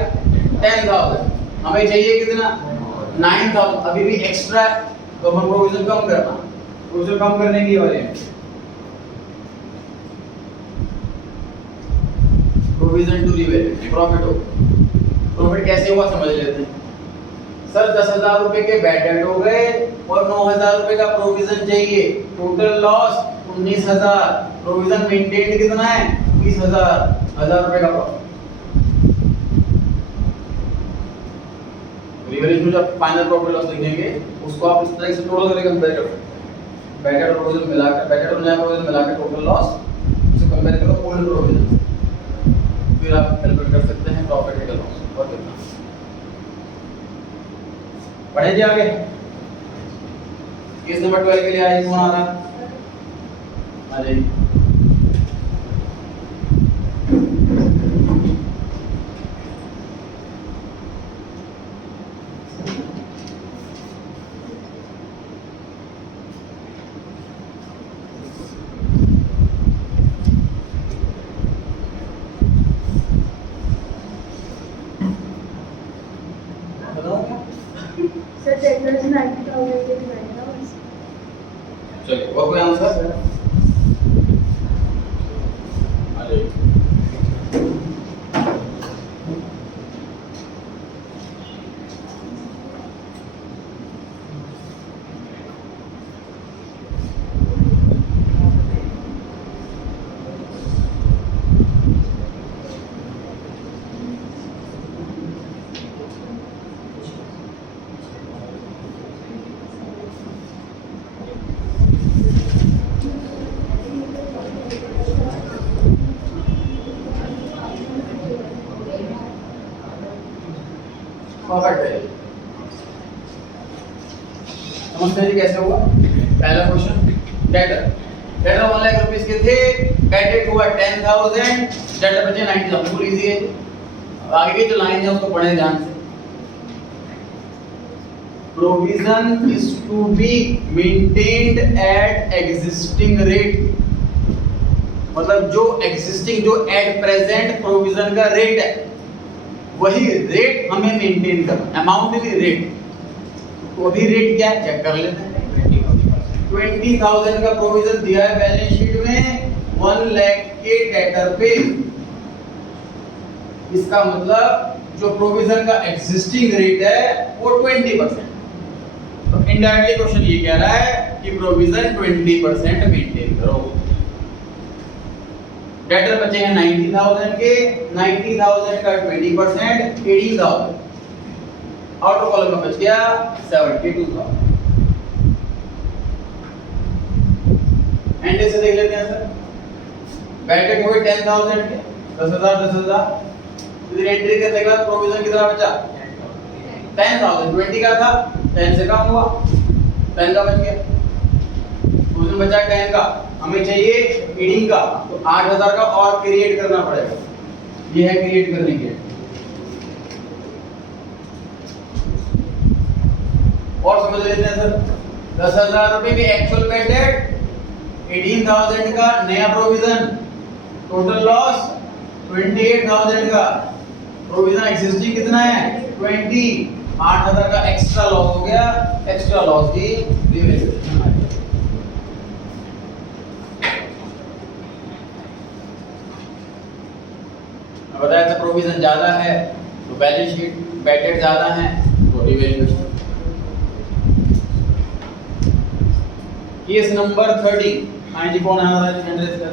10,000, हमें चाहिए कितना 9,000, अभी भी एक्स्ट्रा है तो हम प्रोविजन कम करना, प्रोविजन कम करने की वाले हैं। प्रोविजन टू रिवेल प्रॉफिट हो, प्रॉफिट कैसे हुआ समझ लेते हैं सर। 10,000 रुपए के बैड डेट हो गए और 9,000 रुपए का प्रोविजन चाहिए, टोटल लॉस 19,000, प्रोविजन मेंटेन कितना है 20,000, 1,000 रुपए का प्रॉफिट। रिवेल में जब फाइनल प्रॉफिट लॉस लिखेंगे उसको आप इस तरह से टोटल करके कंपेयर कर सकते हैं, बैड डेट और प्रोविजन मिलाकर, बैड डेट और नया प्रोविजन मिलाकर टोटल लॉस उसे कंपेयर करो ओल्ड प्रोविजन, फिर आप कैलकुलेट कर सकते हैं प्रॉफिट का लॉस और कितना। पढ़े जी आगे। केस नंबर 12 के लिए आइए, कौन आ रहा है आ जाइए। सर डेटर्स 90,000 के डिवाइड ना बस। चलिए और कोई आंसर आ जाइए। परफेक्ट है। समझते हैं जी कैसे हुआ। पहला क्वेश्चन डेटर 1 लाख रुपीस के थे, बैड डेट हुआ 10,000, डेटर बचे 90,000, बिल्कुल इजी है। अब आगे की जो लाइन है उसको पढ़ें ध्यान से। Provision is to be maintained at existing rate, मतलब जो एग्जिस्टिंग जो एट प्रेजेंट प्रोविजन का रेट है वही रेट हमें मेंटेन करना, अमाउंट नहीं रेट। तो अभी रेट क्या है चेक कर लेते हैं। 20,000 का प्रोविजन दिया है बैलेंस शीट में 1 लाख के डेटर पे, इसका मतलब जो प्रोविजन का एग्जिस्टिंग रेट है वो 20%। तो इनडायरेक्टली क्वेश्चन ये कह रहा है कि प्रोविजन 20% मेंटेन करो। डेटर बचे हैं 90,000 के, 90,000 का 20% 18,000, आउटर कॉलम में बच गया 72,000। एंड से देख लेते हैं सर। बैक हो गए 10,000 के, 10,000 10,000, फिर एंट्री करने के बाद प्रोविजन कितना बचा 10,000, 20 का था 10 से कम हुआ 10 का बच गया, प्रोविजन बचा 10 का, हमें चाहिए 18 का, तो 8,000 का और क्रिएट करना पड़ेगा। ये है क्रिएट करने के। और समझ लेते हैं सर। 10,000 रुपए की एक्चुअल बैड डेट 18,000 का नया प्रोविजन, टोटल लॉस 28,000 का, प्रोविजन एक्सिस्टिंग कितना है 20, 8,000 का एक्स्ट्रा लॉस हो गया, एक्स्ट्रा लॉस की रिवैल्यूएशन आ गई। बताया था प्रोविजन ज्यादा है तो बैलेंस शीट, बैड डेट ज्यादा है तो रिवैल्यूएशन। केस नंबर 30, हाँ जी कौन आ रहा है एड्रेस का?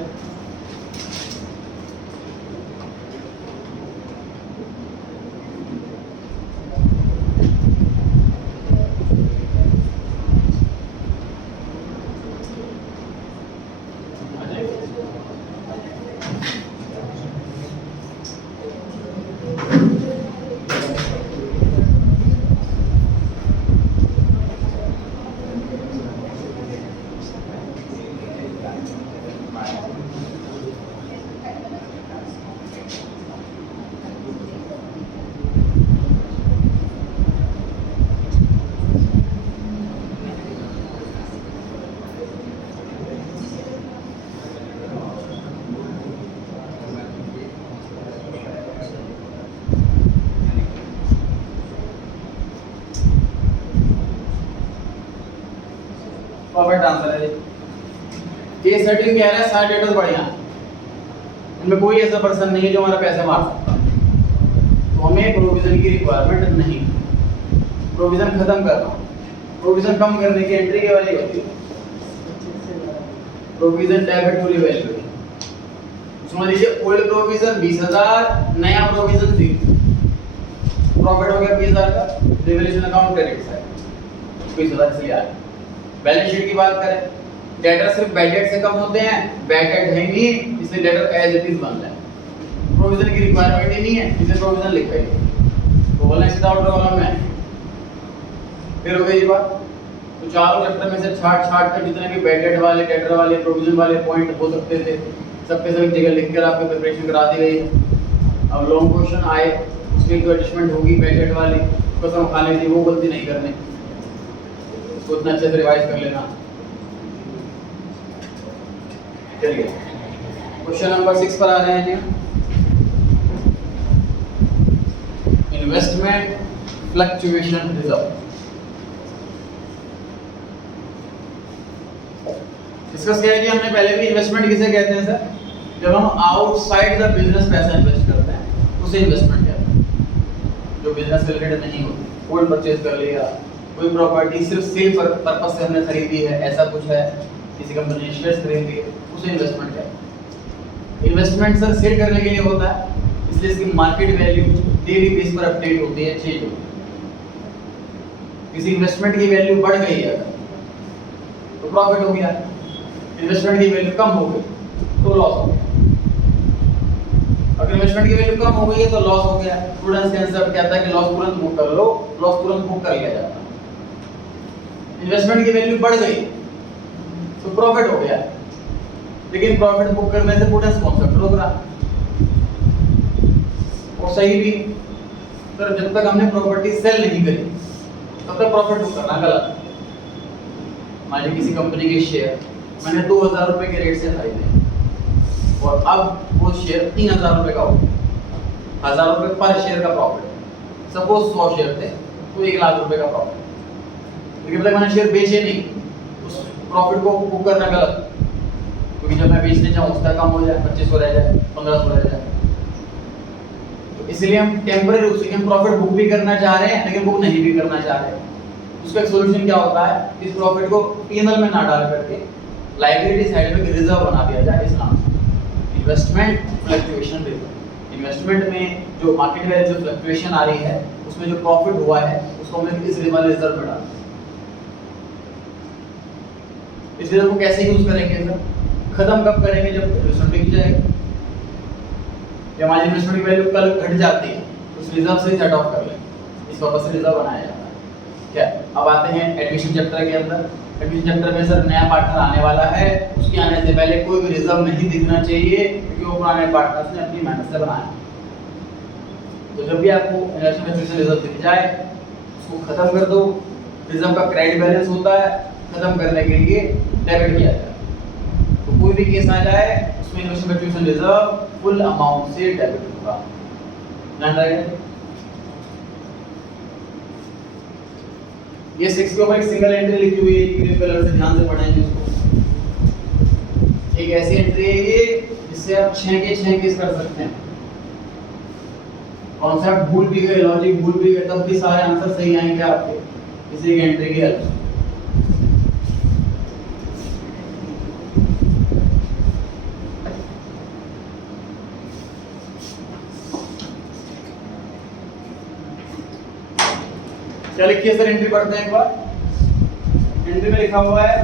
परफेक्ट आंसर है। केस 30 कह रहा है 60 डेटर्स बढ़िया, इनमें कोई ऐसा पर्सन नहीं है जो हमारा पैसे मार सकता, तो हमें प्रोविजन की रिक्वायरमेंट नहीं, प्रोविजन खत्म करना। प्रोविजन कम करने की एंट्री के वाली होती है प्रोविजन डेबिट टू रिवैल्यूएशन। समझ लीजिए ओल्ड प्रोविजन 20,000, नया प्रोविजन 0, प्रॉफिट हो गया 20,000 का, रिवैल्यूएशन अकाउंट क्रेडिट साइड 20,000 से आया। बैलेंस शीट की बात करें, डेटर सिर्फ बैड डेट से कम होते हैं, बैड डेट है नहीं इसलिए डेटर एज इट इज बन रहा है, प्रोविजन की रिक्वायरमेंट ही नहीं है इसलिए प्रोविजन लिखा ही है, तो बोलना सीधा आउट कॉलम में। फिर हो गई ये बात, तो चारों चैप्टर में से छाट कर जितने भी बैड डेट वाले, डेटर वाले, प्रोविजन वाले पॉइंट हो सकते थे सबके सब एक जगह लिखकर आपको प्रिपरेशन करा दी गई है। अब लॉन्ग क्वेश्चन आए उसमें जो एडजस्टमेंट होगी बैड डेट वाली कसम खाने की, वो गलती नहीं करनी, उसको उतना अच्छे से रिवाइज कर लेना। चलिए क्वेश्चन नंबर 6 पर आ रहे हैं जी। Investment fluctuation reserve. डिस्कस किया कि हमने पहले भी इन्वेस्टमेंट किसे कहते हैं सर, जब हम आउटसाइड द बिजनेस पैसा इन्वेस्ट करते हैं उसे इन्वेस्टमेंट कहते हैं, जो बिजनेस से रिलेटेड नहीं होती, गोल्ड परचेज कर लिया, कोई प्रॉपर्टी सिर्फ सेल पर्पस से हमने खरीदी है, ऐसा कुछ है, किसी कंपनी ने शेयर्स खरीद लिए, उसे इन्वेस्टमेंट कहते हैं। इन्वेस्टमेंट सर सेल करने के लिए होता है, इसलिए इसकी मार्केट वैल्यू डेली बेस पर अपडेट होती है, चेंज होती है। किसी इन्वेस्टमेंट की वैल्यू बढ़ गई है तो प्रॉफिट हो गया, इन्वेस्टमेंट की वैल्यू कम हो गई तो लॉस हो गया। अगर इन्वेस्टमेंट की वैल्यू कम हो गई है तो लॉस हो गया। प्रूडेंस कंसेप्ट कहता है कि लॉस तुरंत बुक कर लो, लॉस तुरंत बुक कर लिया जाता है। इन्वेस्टमेंट की वैल्यू बढ़ गई तो प्रॉफिट हो गया, लेकिन प्रॉफिट बुक करने से प्रूडेंस कॉन्सेप्ट रोक रहा। और सही भी सर, जब तक हमने प्रॉपर्टी सेल नहीं करी तब तक प्रॉफिट बुक करना गलत। मान लीजिए किसी कंपनी के शेयर मैंने 2,000 रुपए के रेट से खरीदे और अब वो शेयर 3,000 रुपए का हो गया, 1,000 रुपए पर शेयर का प्रॉफिट। सपोज 100 शेयर थे तो 1,00,000 रुपए का प्रॉफिट, लेकिन जब मैंने शेयर बेचे नहीं, उस प्रॉफिट को बुक करना गलत, क्योंकि जब मैं बेचने जाऊँ उसका कम हो जाए, 2500 रह जाए, 1500 रह जाए। तो इसलिए हम टेम्परेरी रूप से हम प्रॉफिट बुक भी करना चाह रहे हैं लेकिन बुक नहीं भी करना चाह रहे। उसका एक सोल्यूशन क्या होता है, इस प्रॉफिट को पीएनएल में ना डाल करके लायबिलिटी साइड में रिजर्व बना दिया जाए, इस नाम से इन्वेस्टमेंट फ्लक्चुएशन रिजर्व। इन्वेस्टमेंट में जो मार्केट वैल्यू जो फ्लक्चुएशन आ रही है उसमें जो प्रॉफिट हुआ है उसको हमें इस रिजर्व में डालना। इस रिजर्व को कैसे यूज करेंगे सर, खत्म कब करेंगे, जब इन्वेस्टमेंट बिक जाएगी या हमारी इन्वेस्टमेंट की वैल्यू कल घट जाती है तो उस रिजर्व से सेट ऑफ कर लेंगे, इस पर्पस से रिजर्व बनाया जाता है। क्या अब आते हैं एडमिशन चैप्टर के अंदर। एडमिशन चैप्टर में सर नया पार्टनर आने वाला है, उसके आने से पहले कोई भी रिजर्व नहीं दिखना चाहिए क्योंकि वो पुराने पार्टनर्स ने अपनी मेहनत से बनाया। तो जब भी आपको इन्वेस्टमेंट रिजर्व दिख जाए उसको खत्म कर दो। रिजर्व का क्रेडिट बैलेंस होता है, खत्म करने के लिए डेबिट किया जाए। भी केस आ जाए उसमें investment fluctuation reserve full amount से डेबिट होगा। ध्यान रखें ये 6 के ऊपर एक सिंगल एंट्री लिखी हुई है ग्रीन कलर से, ध्यान से पढ़ेंगे इसको। एक ऐसी एंट्री है ये जिससे आप 6 के 6 केस कर सकते हैं। कॉन्सेप्ट भूल भी गए, लॉजिक भूल भी गए, तब भी सारे आंसर सही आएंगे आपके किसी की एंट्री की हेल्प से। क्या लिखिए सर, एंट्री पढ़ते हैं एक बार। एंट्री में लिखा हुआ है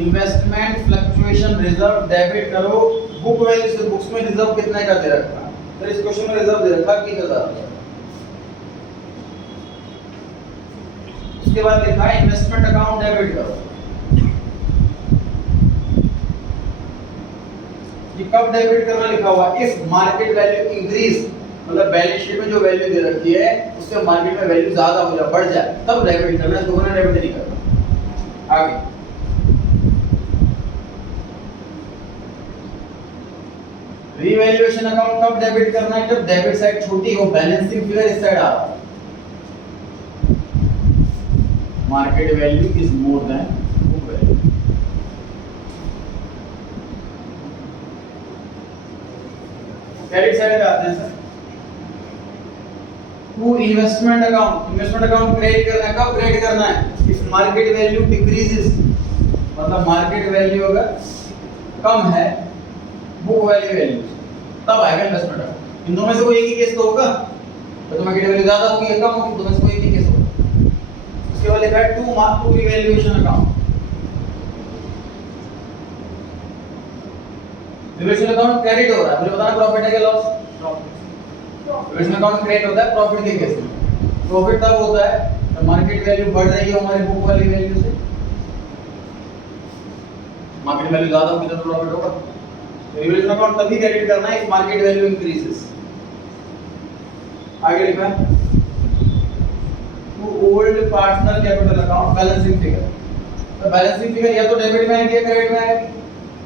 इन्वेस्टमेंट फ्लक्चुएशन रिजर्व डेबिट करो बुक वैल्यू से। बुक्स में रिजर्व कितने का दे रखा है? तो इस क्वेश्चन में रिजर्व दे रखा 20,000। उसके बाद लिखा है इन्वेस्टमेंट अकाउंट डेबिट करो। ये कब डेबिट करना लिखा हुआ? इफ मार्केट वैल्यू इंक्रीज, मतलब बैलेंस शीट में जो वैल्यू दे रखी है उससे मार्केट में वैल्यू ज्यादा हो जाए, बढ़ जाए, तब डेबिट करना है, दोबारा डेबिट नहीं करना। आगे रीवैल्यूएशन अकाउंट कब डेबिट करना है? जब डेबिट साइड छोटी हो, बैलेंसिंग फिगर इस साइड आ रहा है, market value is more than book value. Credit side पे आते हैं sir. To investment account, investment account credit करना है, कब क्रेडिट करना है? इफ मार्केट वैल्यू डिक्रीजेस, मतलब मार्केट वैल्यू अगर कम है बुक वैल्यू तब आएगा इन्वेस्टमेंट अकाउंट। इन दोनों में से कोई एक ही केस तो होगा, तो मार्केट वैल्यू ज्यादा होगी या कम होगी, दोनों में से कोई एक ही केस होगा। उसके बाद लिखा है to revaluation account. Revaluation account credit हो रहा है, मुझे बताना प्रॉफिट है क्या लॉस? रिवैल्यूएशन अकाउंट क्रेडिट होता है प्रॉफिट के केस में। प्रॉफिट तब होता है जब मार्केट वैल्यू बढ़ रही है हमारे बुक वाली वैल्यू से, मार्केट वैल्यू ज्यादा होगी तो प्रॉफिट होगा। रिवैल्यूएशन अकाउंट तभी क्रेडिट करना है इफ मार्केट वैल्यू इंक्रीजेस। आगे लिखा है to old partner capital account balancing figure. तो बैलेंसिंग फिगर या तो डेबिट में आएगी या क्रेडिट में आएगी।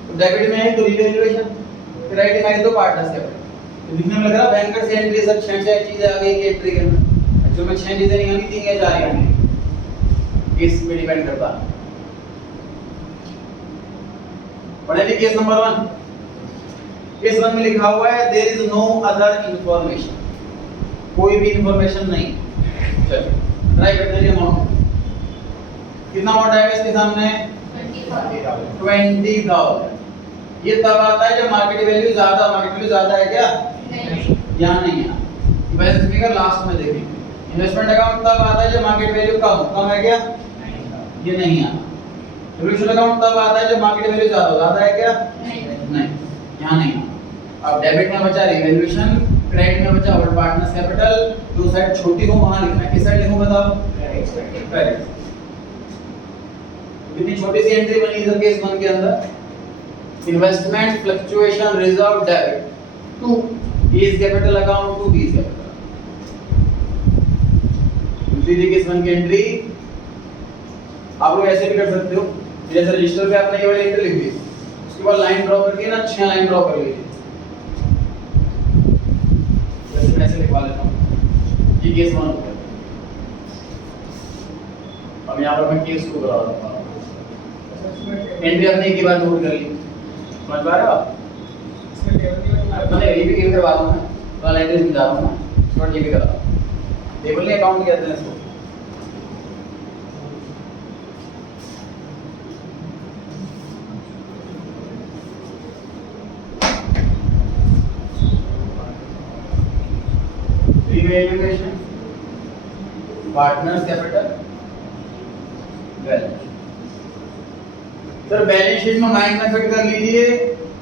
तो डेबिट में है तो रिवैल्यूएशन, क्रेडिट में आएगी तो पार्टनर्स कैपिटल। तो दिखने में लग रहा है बैंकर से एंट्री सब 6 चीजें आ गई कि एंट्री के में, एक्चुअल में 6 चीजें नहीं आनी, 3 या 4 आनी। केस पे डिपेंड करता है। पढ़ेंगे केस नंबर 1। केस 1 में लिखा हुआ है there is no other information, कोई भी इंफॉर्मेशन नहीं। चलिए ट्राई करते हैं अमाउंट कितना अमाउंट आएगा इसके सामने 20,000। ये तब आता है जब मार्केट वैल्यू ज्यादा, मार्केट वैल्यू ज्यादा है क्या? यहाँ नहीं है, बैलेंस फिगर लास्ट में देखेंगे। इन्वेस्टमेंट अकाउंट तब आता है जब मार्केट वैल्यू कम है क्या? ये नहीं है। रिवैल्यूएशन अकाउंट तब आता है जब मार्केट वैल्यू ज्यादा है क्या? नहीं, यहाँ नहीं है। अब डेबिट में बचा रिवैल्यूएशन, क्रेडिट में बचा ओल्ड पार्टनर्स कैपिटल। जो साइड छोटी हो वहां लिखना है, किस साइड लिखूं बताओ? क्रेडिट। इतनी छोटी सी एंट्री बनी सर केस 1 के अंदर। Investment fluctuation reserve debit to is capital account to be capital. दूसरी केस 1 की एंट्री आप लोग ऐसे भी कर सकते हो, जैसे रजिस्टर पे आपने ये वाली एंट्री लिख दी, उसके बाद लाइन ड्रॉ करके ना 6 लाइन ड्रॉ कर लीजिए। जैसे मैं ऐसे लिखवा लेता हूं, ये केस 1 हो गया। अब यहाँ पर मैं केस 2 करा रहा हूँ। एंट्री आपने एक ही बार नोट कर ली, समझ पा रहे हो आप? मैंने ये भी क्लियर करवा दूं मैं, तो लाइन एंट्री समझा रहा हूं ना, स्मार्ट ये भी करा। टेबल में अकाउंट कहते हैं इसको। Revaluation, partners capital, balance. Sir balance sheet में माइंड में फिट कर लीजिए,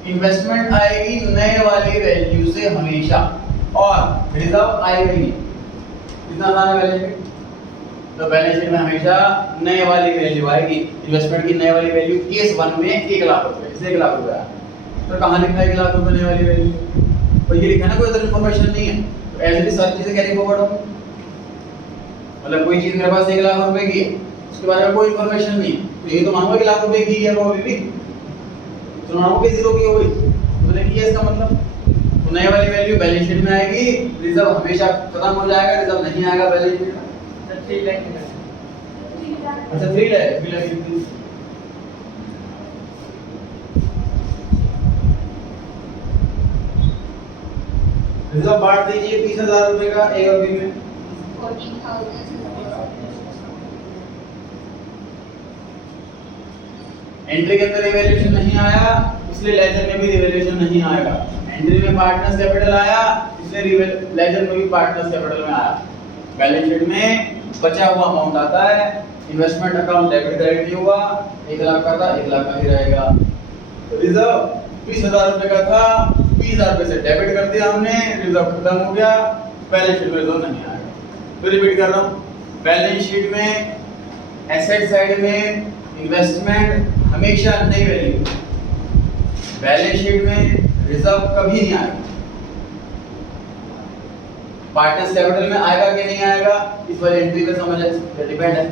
इन्वेस्टमेंट आएगी नए वाली वैल्यू से हमेशा, और रिजर्व आएगा ही। कितना आना है बैलेंस शीट? तो बैलेंस शीट में हमेशा नए वाली वैल्यू आएगी। इन्वेस्टमेंट की नए वाली वैल्यू केस 1 में 1 लाख रुपए, जैसे 1 लाख रुपए आया। तो कहाँ लिखा है 1 लाख रुपए नई वाली वैल्यू? तो ये लिखा है ना, कोई अदर इंफॉर्मेशन नहीं है। तो ऐसे भी सारी चीजें कैरी फॉरवर्ड होंगी, मतलब कोई चीज मेरे पास 1 लाख रुपए की है, उसके बारे में कोई इंफॉर्मेशन नहीं है, तो ये तो मानूंगा कि लाख रुपए की है वो अभी भी। तो नॉर्मल के जीरो की हो गई, तो देखिए इसका मतलब तो नए वाली वैल्यू बैलेंस शीट में आएगी, रिजर्व हमेशा खत्म हो जाएगा, रिजर्व नहीं आएगा बैलेंस शीट में। सर 3 लाख की अच्छा 3 लाख भी लगी। रिजर्व बांट दीजिए 30,000 रुपए का ए और बी में। 14,000 एंट्री के अंदर रिवैल्यूएशन नहीं आया, इसलिए लेजर में भी रिवैल्यूएशन नहीं आएगा। एंट्री में पार्टनर्स कैपिटल आया, इसलिए लेजर में भी पार्टनर्स कैपिटल में आया। बैलेंस शीट में बचा हुआ अमाउंट आता है, इन्वेस्टमेंट अकाउंट डेबिट क्रेडिट नहीं हुआ, 1 लाख का था 1 लाख का ही रहेगा। रिजर्व 20,000 रुपए का था, 20,000 रुपए से डेबिट कर दिया हमने, रिजर्व खत्म हो गया, बैलेंस शीट में रिजर्व नहीं आएगा। तो रिपीट कर रहा हूं, बैलेंस शीट में एसेट साइड में इन्वेस्टमेंट हमेशा नई वैल्यू, बैलेंस शीट में रिजर्व कभी नहीं आएगा। पार्टनर्स कैपिटल में आएगा कि नहीं आएगा इस वाली एंट्री पे समझ है, डिपेंड है।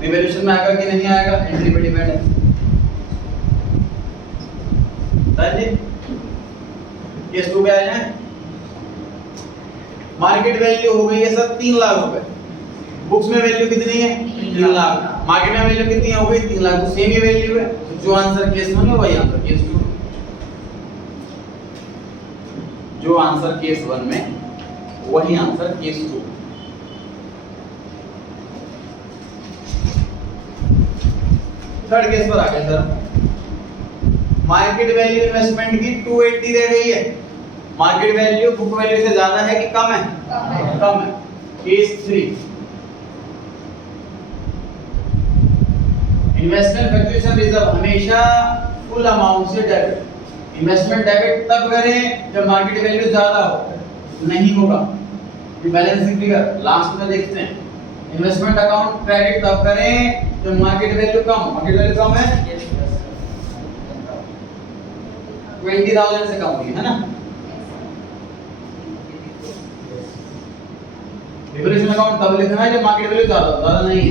रिवैल्यूएशन में आएगा कि नहीं आएगा एंट्री पे डिपेंड है। जी केस 2 पे आ जाए। मार्केट वैल्यू हो गई है सर 3 लाख रुपए, बुक्स में वैल्यू कितनी है 3 लाख, मार्केट में वैल्यू कितनी हो गई 3 लाख, तो सेम ही वैल्यू है, तो जो आंसर केस 1 है वही आंसर केस 2, जो आंसर केस 1 में वही आंसर केस 2। थर्ड केस पर आ गए सर। मार्केट वैल्यू इन्वेस्टमेंट की 280 रह गई है, मार्केट वैल्यू बुक वैल्यू से ज्यादा है कि कम है, कम है। केस 3, इन्वेस्टमेंट फ्लक्चुएशन रिजर्व हमेशा फुल अमाउंट से डेबिट। इन्वेस्टमेंट डेबिट तब करें जब मार्केट वैल्यू ज्यादा हो, नहीं होगा। ये बैलेंसिंग फिगर लास्ट में देखते हैं। इन्वेस्टमेंट अकाउंट क्रेडिट तब करें जब मार्केट वैल्यू कम, मार्केट वैल्यू कम है 20,000 से कम हुई है ना। रिवैल्यूएशन अकाउंट तब लिखना है जब मार्केट वैल्यू ज्यादा नहीं है।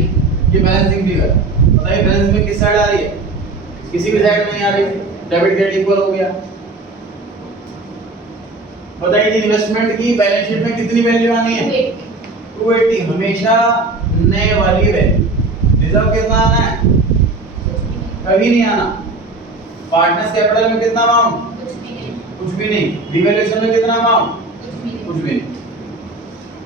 ये बैलेंसिंग फिगर बताइए, बैलेंस में किस साइड आ रही है, किसी भी साइड में नहीं आ रही, डेबिट क्रेडिट इक्वल हो गया। बताइए इन्वेस्टमेंट की बैलेंस शीट में कितनी वैल्यू आनी है 280, हमेशा नए वाली वैल्यू। रिजर्व कितना आना है, कभी नहीं आना। पार्टनर्स कैपिटल में कितना अमाउंट, कुछ भी नहीं। रिवैल्यूएशन में कितना अमाउंट, कुछ भी नहीं।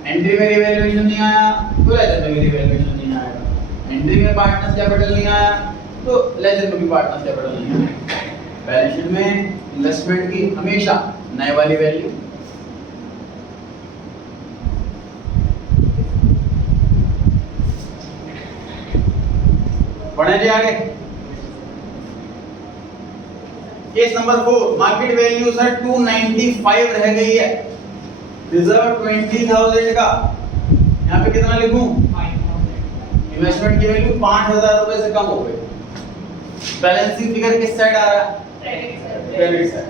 एंट्री में रिवैल्यूएशन नहीं आया तो लेजर में भी रिवैल्यूएशन नहीं आएगा। एंट्री में पार्टनर्स कैपिटल नहीं आया तो लेजर में भी पार्टनर्स कैपिटल नहीं आएगा। बैलेंस शीट में इन्वेस्टमेंट की हमेशा नए वाली वैल्यू। बढ़े जी आगे। Case number 4, market value sir 295 रह गई है, रिजर्व 20,000 का, यहाँ पे कितना लिखूं, इन्वेस्टमेंट की वैल्यू 5,000 रुपए से कम हो गई। बैलेंसिंग फिगर किस साइड आ रहा है, क्रेडिट साइड।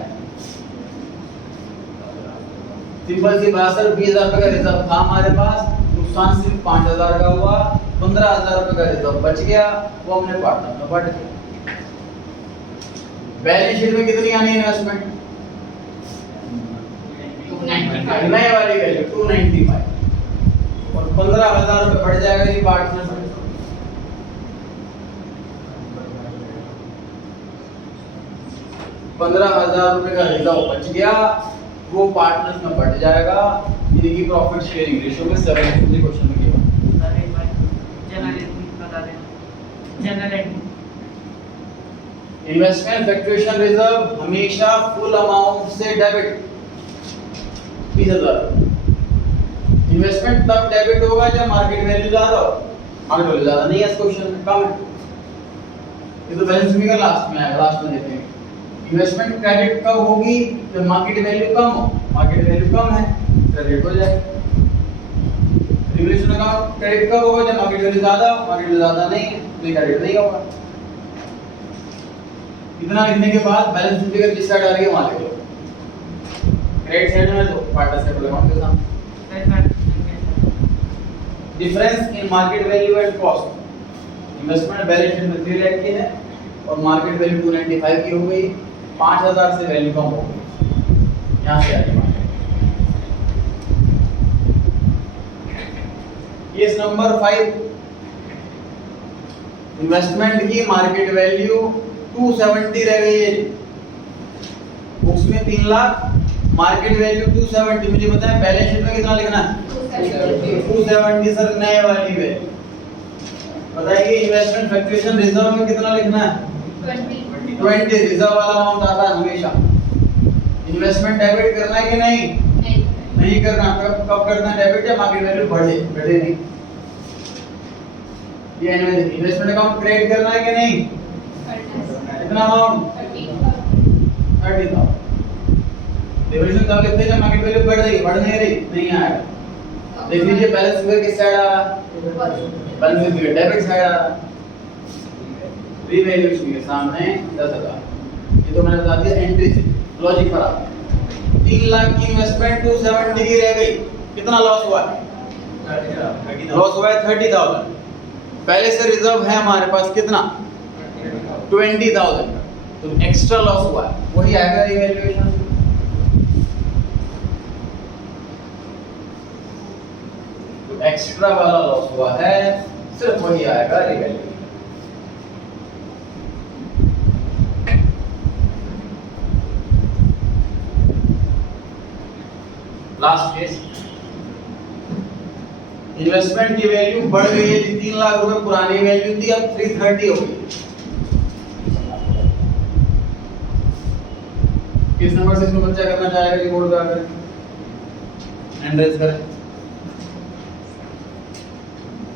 सिंपल सी बात सर, 20,000 रुपए का रिजर्व था हमारे पास, नुकसान सिर्फ 5,000 का हुआ, 15,000 रुपए का रिजर्व बच गया, वो हमने पार्टनर में बांट दिया। बैलेंस शीट में कितनी आनी है इन्वेस्टमेंट, 295, नए वाली वैल्यू 295, और 15,000 रुपए बढ़ जाएगा ये पार्टनर में। ₹15,000 का रिजर्व बच गया, वो पार्टनर्स में बढ़ जाएगा। ये की प्रॉफिट शेयरिंग रेशियो में 7 क्वेश्चन में किया। इन्वेस्टमेंट फ्लक्चुएशन रिजर्व हमेशा फुल अमाउंट से डेबिट 20,000। इन्वेस्टमेंट तब डेबिट होगा जब मार्केट वैल्यू ज्यादा हो, मार्केट वैल्यू ज्यादा नहीं है इस क्वेश्चन में, कम है। ये तो बैलेंस फिगर लास्ट में आएगा, लास्ट में देखेंगे। इन्वेस्टमेंट क्रेडिट कब होगी, जब मार्केट वैल्यू कम हो, मार्केट वैल्यू कम है क्रेडिट हो जाएगा। रिवैल्यूएशन अकाउंट क्रेडिट कब होगा, जब मार्केट वैल्यू ज्यादा हो, मार्केट वैल्यू ज्यादा नहीं है तो क्रेडिट नहीं होगा। इतना लिखने के बाद बैलेंस फिगर किस साइड आ रही है वहां लिख लो, क्रेडिट साइड में तो पार्टनर साइड अकाउंट के साथ। Difference in market value and cost, investment balance sheet में 3 लाख की है, और मार्केट वैल्यू 295 की हो गई, 5000 से वैल्यू कम हो गई, यहाँ से आगे मार्केट। केस नंबर 5, इन्वेस्टमेंट की मार्केट वैल्यू 270 रह गई है, बुक्स में 3 लाख, मार्केट वैल्यू 270। मुझे बताएं बैलेंस शीट में कितना लिखना है? 270 सर नए वाली है। बताइए इन्वेस्टमेंट फ्लक्चुएशन रिजर्व में कितना लिखना है? 20 रिजर्व वाला अमाउंट आता है हमेशा। इन्वेस्टमेंट डेबिट करना है कि नहीं? नहीं करना। कब करना है डेबिट? जब मार्केट वैल्यू बढ़े नहीं। ये इन्वेस्टमेंट अकाउंट क्रिएट करना है कि नहीं? कितना अमाउंट? 30,000। डिविडेंड कब लिखते हैं? जब मार्केट वैल्यू बढ़ नहीं रही, नहीं आएगा। देख लीजिए बैलेंस फिगर किस साइड आ रहा है? बैलेंस फिगर डेबिट साइड आ रहा है। रीवैल्यूएशन के सामने 10,000। ये तो मैंने बता दिया एंट्री से, लॉजिक पर आप 3 लाख की इन्वेस्टमेंट 270 की रह गई, कितना लॉस हुआ है? 30,000 लॉस हुआ है 30,000। पहले से रिजर्व है हमारे पास कितना? 20,000, तो एक्स्ट्रा लॉस हुआ है, वही आएगा रीवैल्यूएशन। तो एक्स्ट्रा वाला लॉस हुआ है, सिर्फ वही आएगा रीवैल्यूएशन। लास्ट केस, इन्वेस्टमेंट की वैल्यू बढ़ गई है, 3 लाख रुपए पुरानी वैल्यू थी, अब 330 हो गई। किस नंबर से इसमें बच्चा करना चाहेगा? रिपोर्ट का करें, हैंड रेज करें,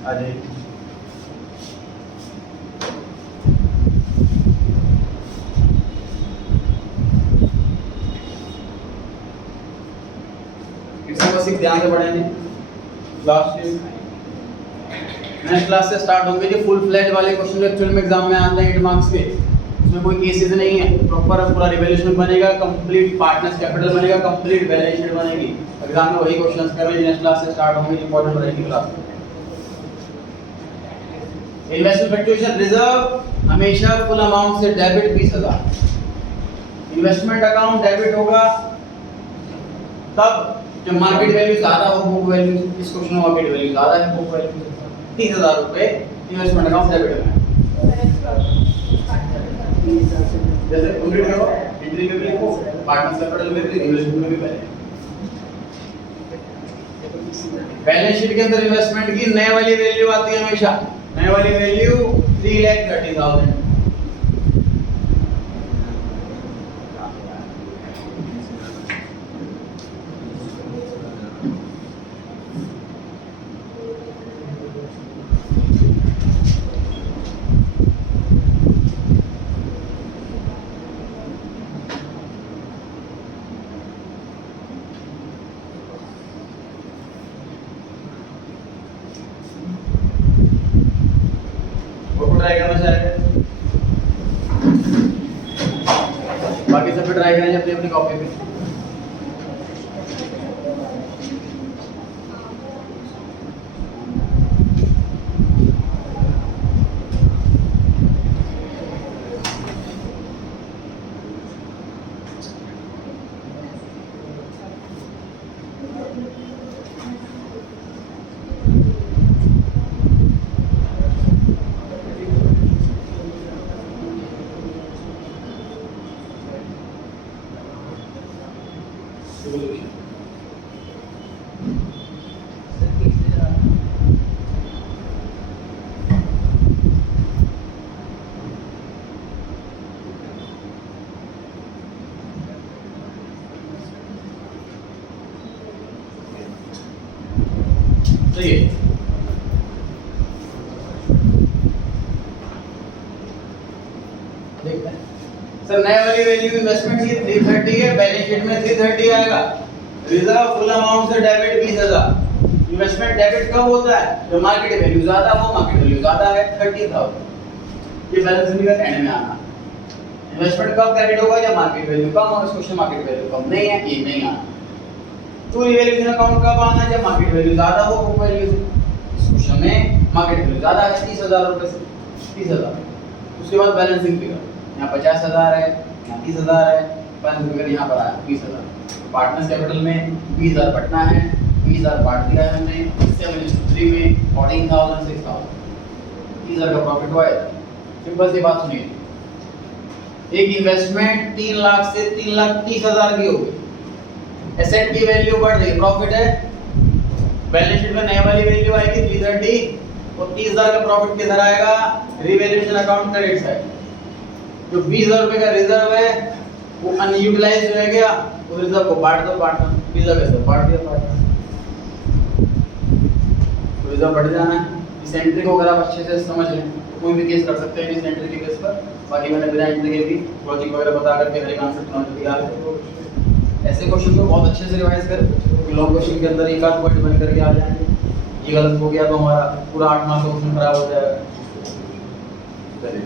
आ जाइए। बस ध्यान से पढ़ेंगे। लास्ट नेक्स्ट क्लास से स्टार्ट होंगे जो फुल फ्लैज वाले क्वेश्चन एक्चुअल में एग्जाम में आते हैं 8 मार्क्स के, इसमें कोई केसेस नहीं है, प्रॉपर पूरा रिवैल्यूएशन बनेगा, कंप्लीट पार्टनर्स कैपिटल बनेगा, कंप्लीट बैलेंस शीट बनेगी। एग्जाम में वही क्वेश्चंस कर रहे हैं नेक्स्ट क्लास से स्टार्ट होंगे, इंपॉर्टेंट रहेगी क्लास। इन्वेस्टमेंट फ्लक्चुएशन रिजर्व हमेशा फुल अमाउंट से डेबिट 20,000। इन्वेस्टमेंट अकाउंट डेबिट होगा तब जब मार्केट वैल्यू ज्यादा हो, बुक वैल्यू, इस क्वेश्चन में मार्केट वैल्यू ज्यादा है, बुक वैल्यू 30,000 रुपए इन्वेस्टमेंट अकाउंट डेबिट में। जैसे कंप्लीट करो, एंट्री में भी लिखो, पार्टनर्स कैपिटल में भी, इन्वेस्टमेंट में भी पहले। बैलेंस शीट के अंदर इन्वेस्टमेंट की नए वाली वैल्यू आती है हमेशा, नए वाली वैल्यू 3,30,000। ट्राई करना चाहेंगे, बाकी सब पे ट्राई करेंगे अपनी अपनी कॉपी पे। देखिए सर नए वाली वैल्यू इन्वेस्टमेंट की 330 है, बैलेंस शीट में 330 आएगा। रिजर्व फुल अमाउंट से डेबिट 20,000। इन्वेस्टमेंट डेबिट कब होता है? जब मार्केट वैल्यू ज्यादा हो, मार्केट वैल्यू ज्यादा है 30,000। ये बैलेंस शीट का एंड में आना। इन्वेस्टमेंट कब क्रेडिट होगा? जब मार्केट वैल्यू कम और इस क्वेश्चन मार्केट वैल्यू कम नहीं है, ये नहीं आना। तो रिवैल्यूएशन अकाउंट कब आना है? जब मार्केट वैल्यू ज्यादा हो, बुक वैल्यू से। इस क्वेश्चन में मार्केट वैल्यू ज्यादा है 30,000 रुपए से 30,000। उसके बाद बैलेंसिंग फिगर यहाँ 50,000 है, यहाँ 30,000 है, बैलेंसिंग फिगर यहाँ पर आया 20,000। पार्टनर्स कैपिटल में 20,000 बढ़ना है, 20,000 बांट दिया है हमने 7:3 में 14,000 6,000 30,000 का प्रॉफिट हुआ है। सिंपल सी बात सुनिए, एक इन्वेस्टमेंट 3 लाख से 3,30,000 की होगी, एसेट की वैल्यू बढ़ रही, प्रॉफिट है, बैलेंस शीट में नई वाली वैल्यू आएगी 330 और 30,000 का प्रॉफिट किधर आएगा, रिवैल्यूएशन अकाउंट क्रेडिट साइड। जो 20,000 रुपए का रिजर्व है वो अनयूटिलाइज हो गया, उस रिजर्व को बांट दो, पार्टनर रिजर्व है तो बांट दिया पार्टनर, रिजर्व बढ़ जाना है। इस एंट्री को अगर आप अच्छे से समझ लें तो कोई भी केस कर सकते हैं इस एंट्री के केस पर। बाकी मैंने बिना एंट्री के भी लॉजिक वगैरह बता करके हर एक आंसर समझ दिया है। ऐसे क्वेश्चन को बहुत अच्छे से रिवाइज करें क्योंकि लॉन्ग क्वेश्चन के अंदर एक आध पॉइंट बन करके आ जाएंगे। ये गलत हो गया तो हमारा पूरा 8 मार्क्स का क्वेश्चन खराब हो जाएगा। चलिए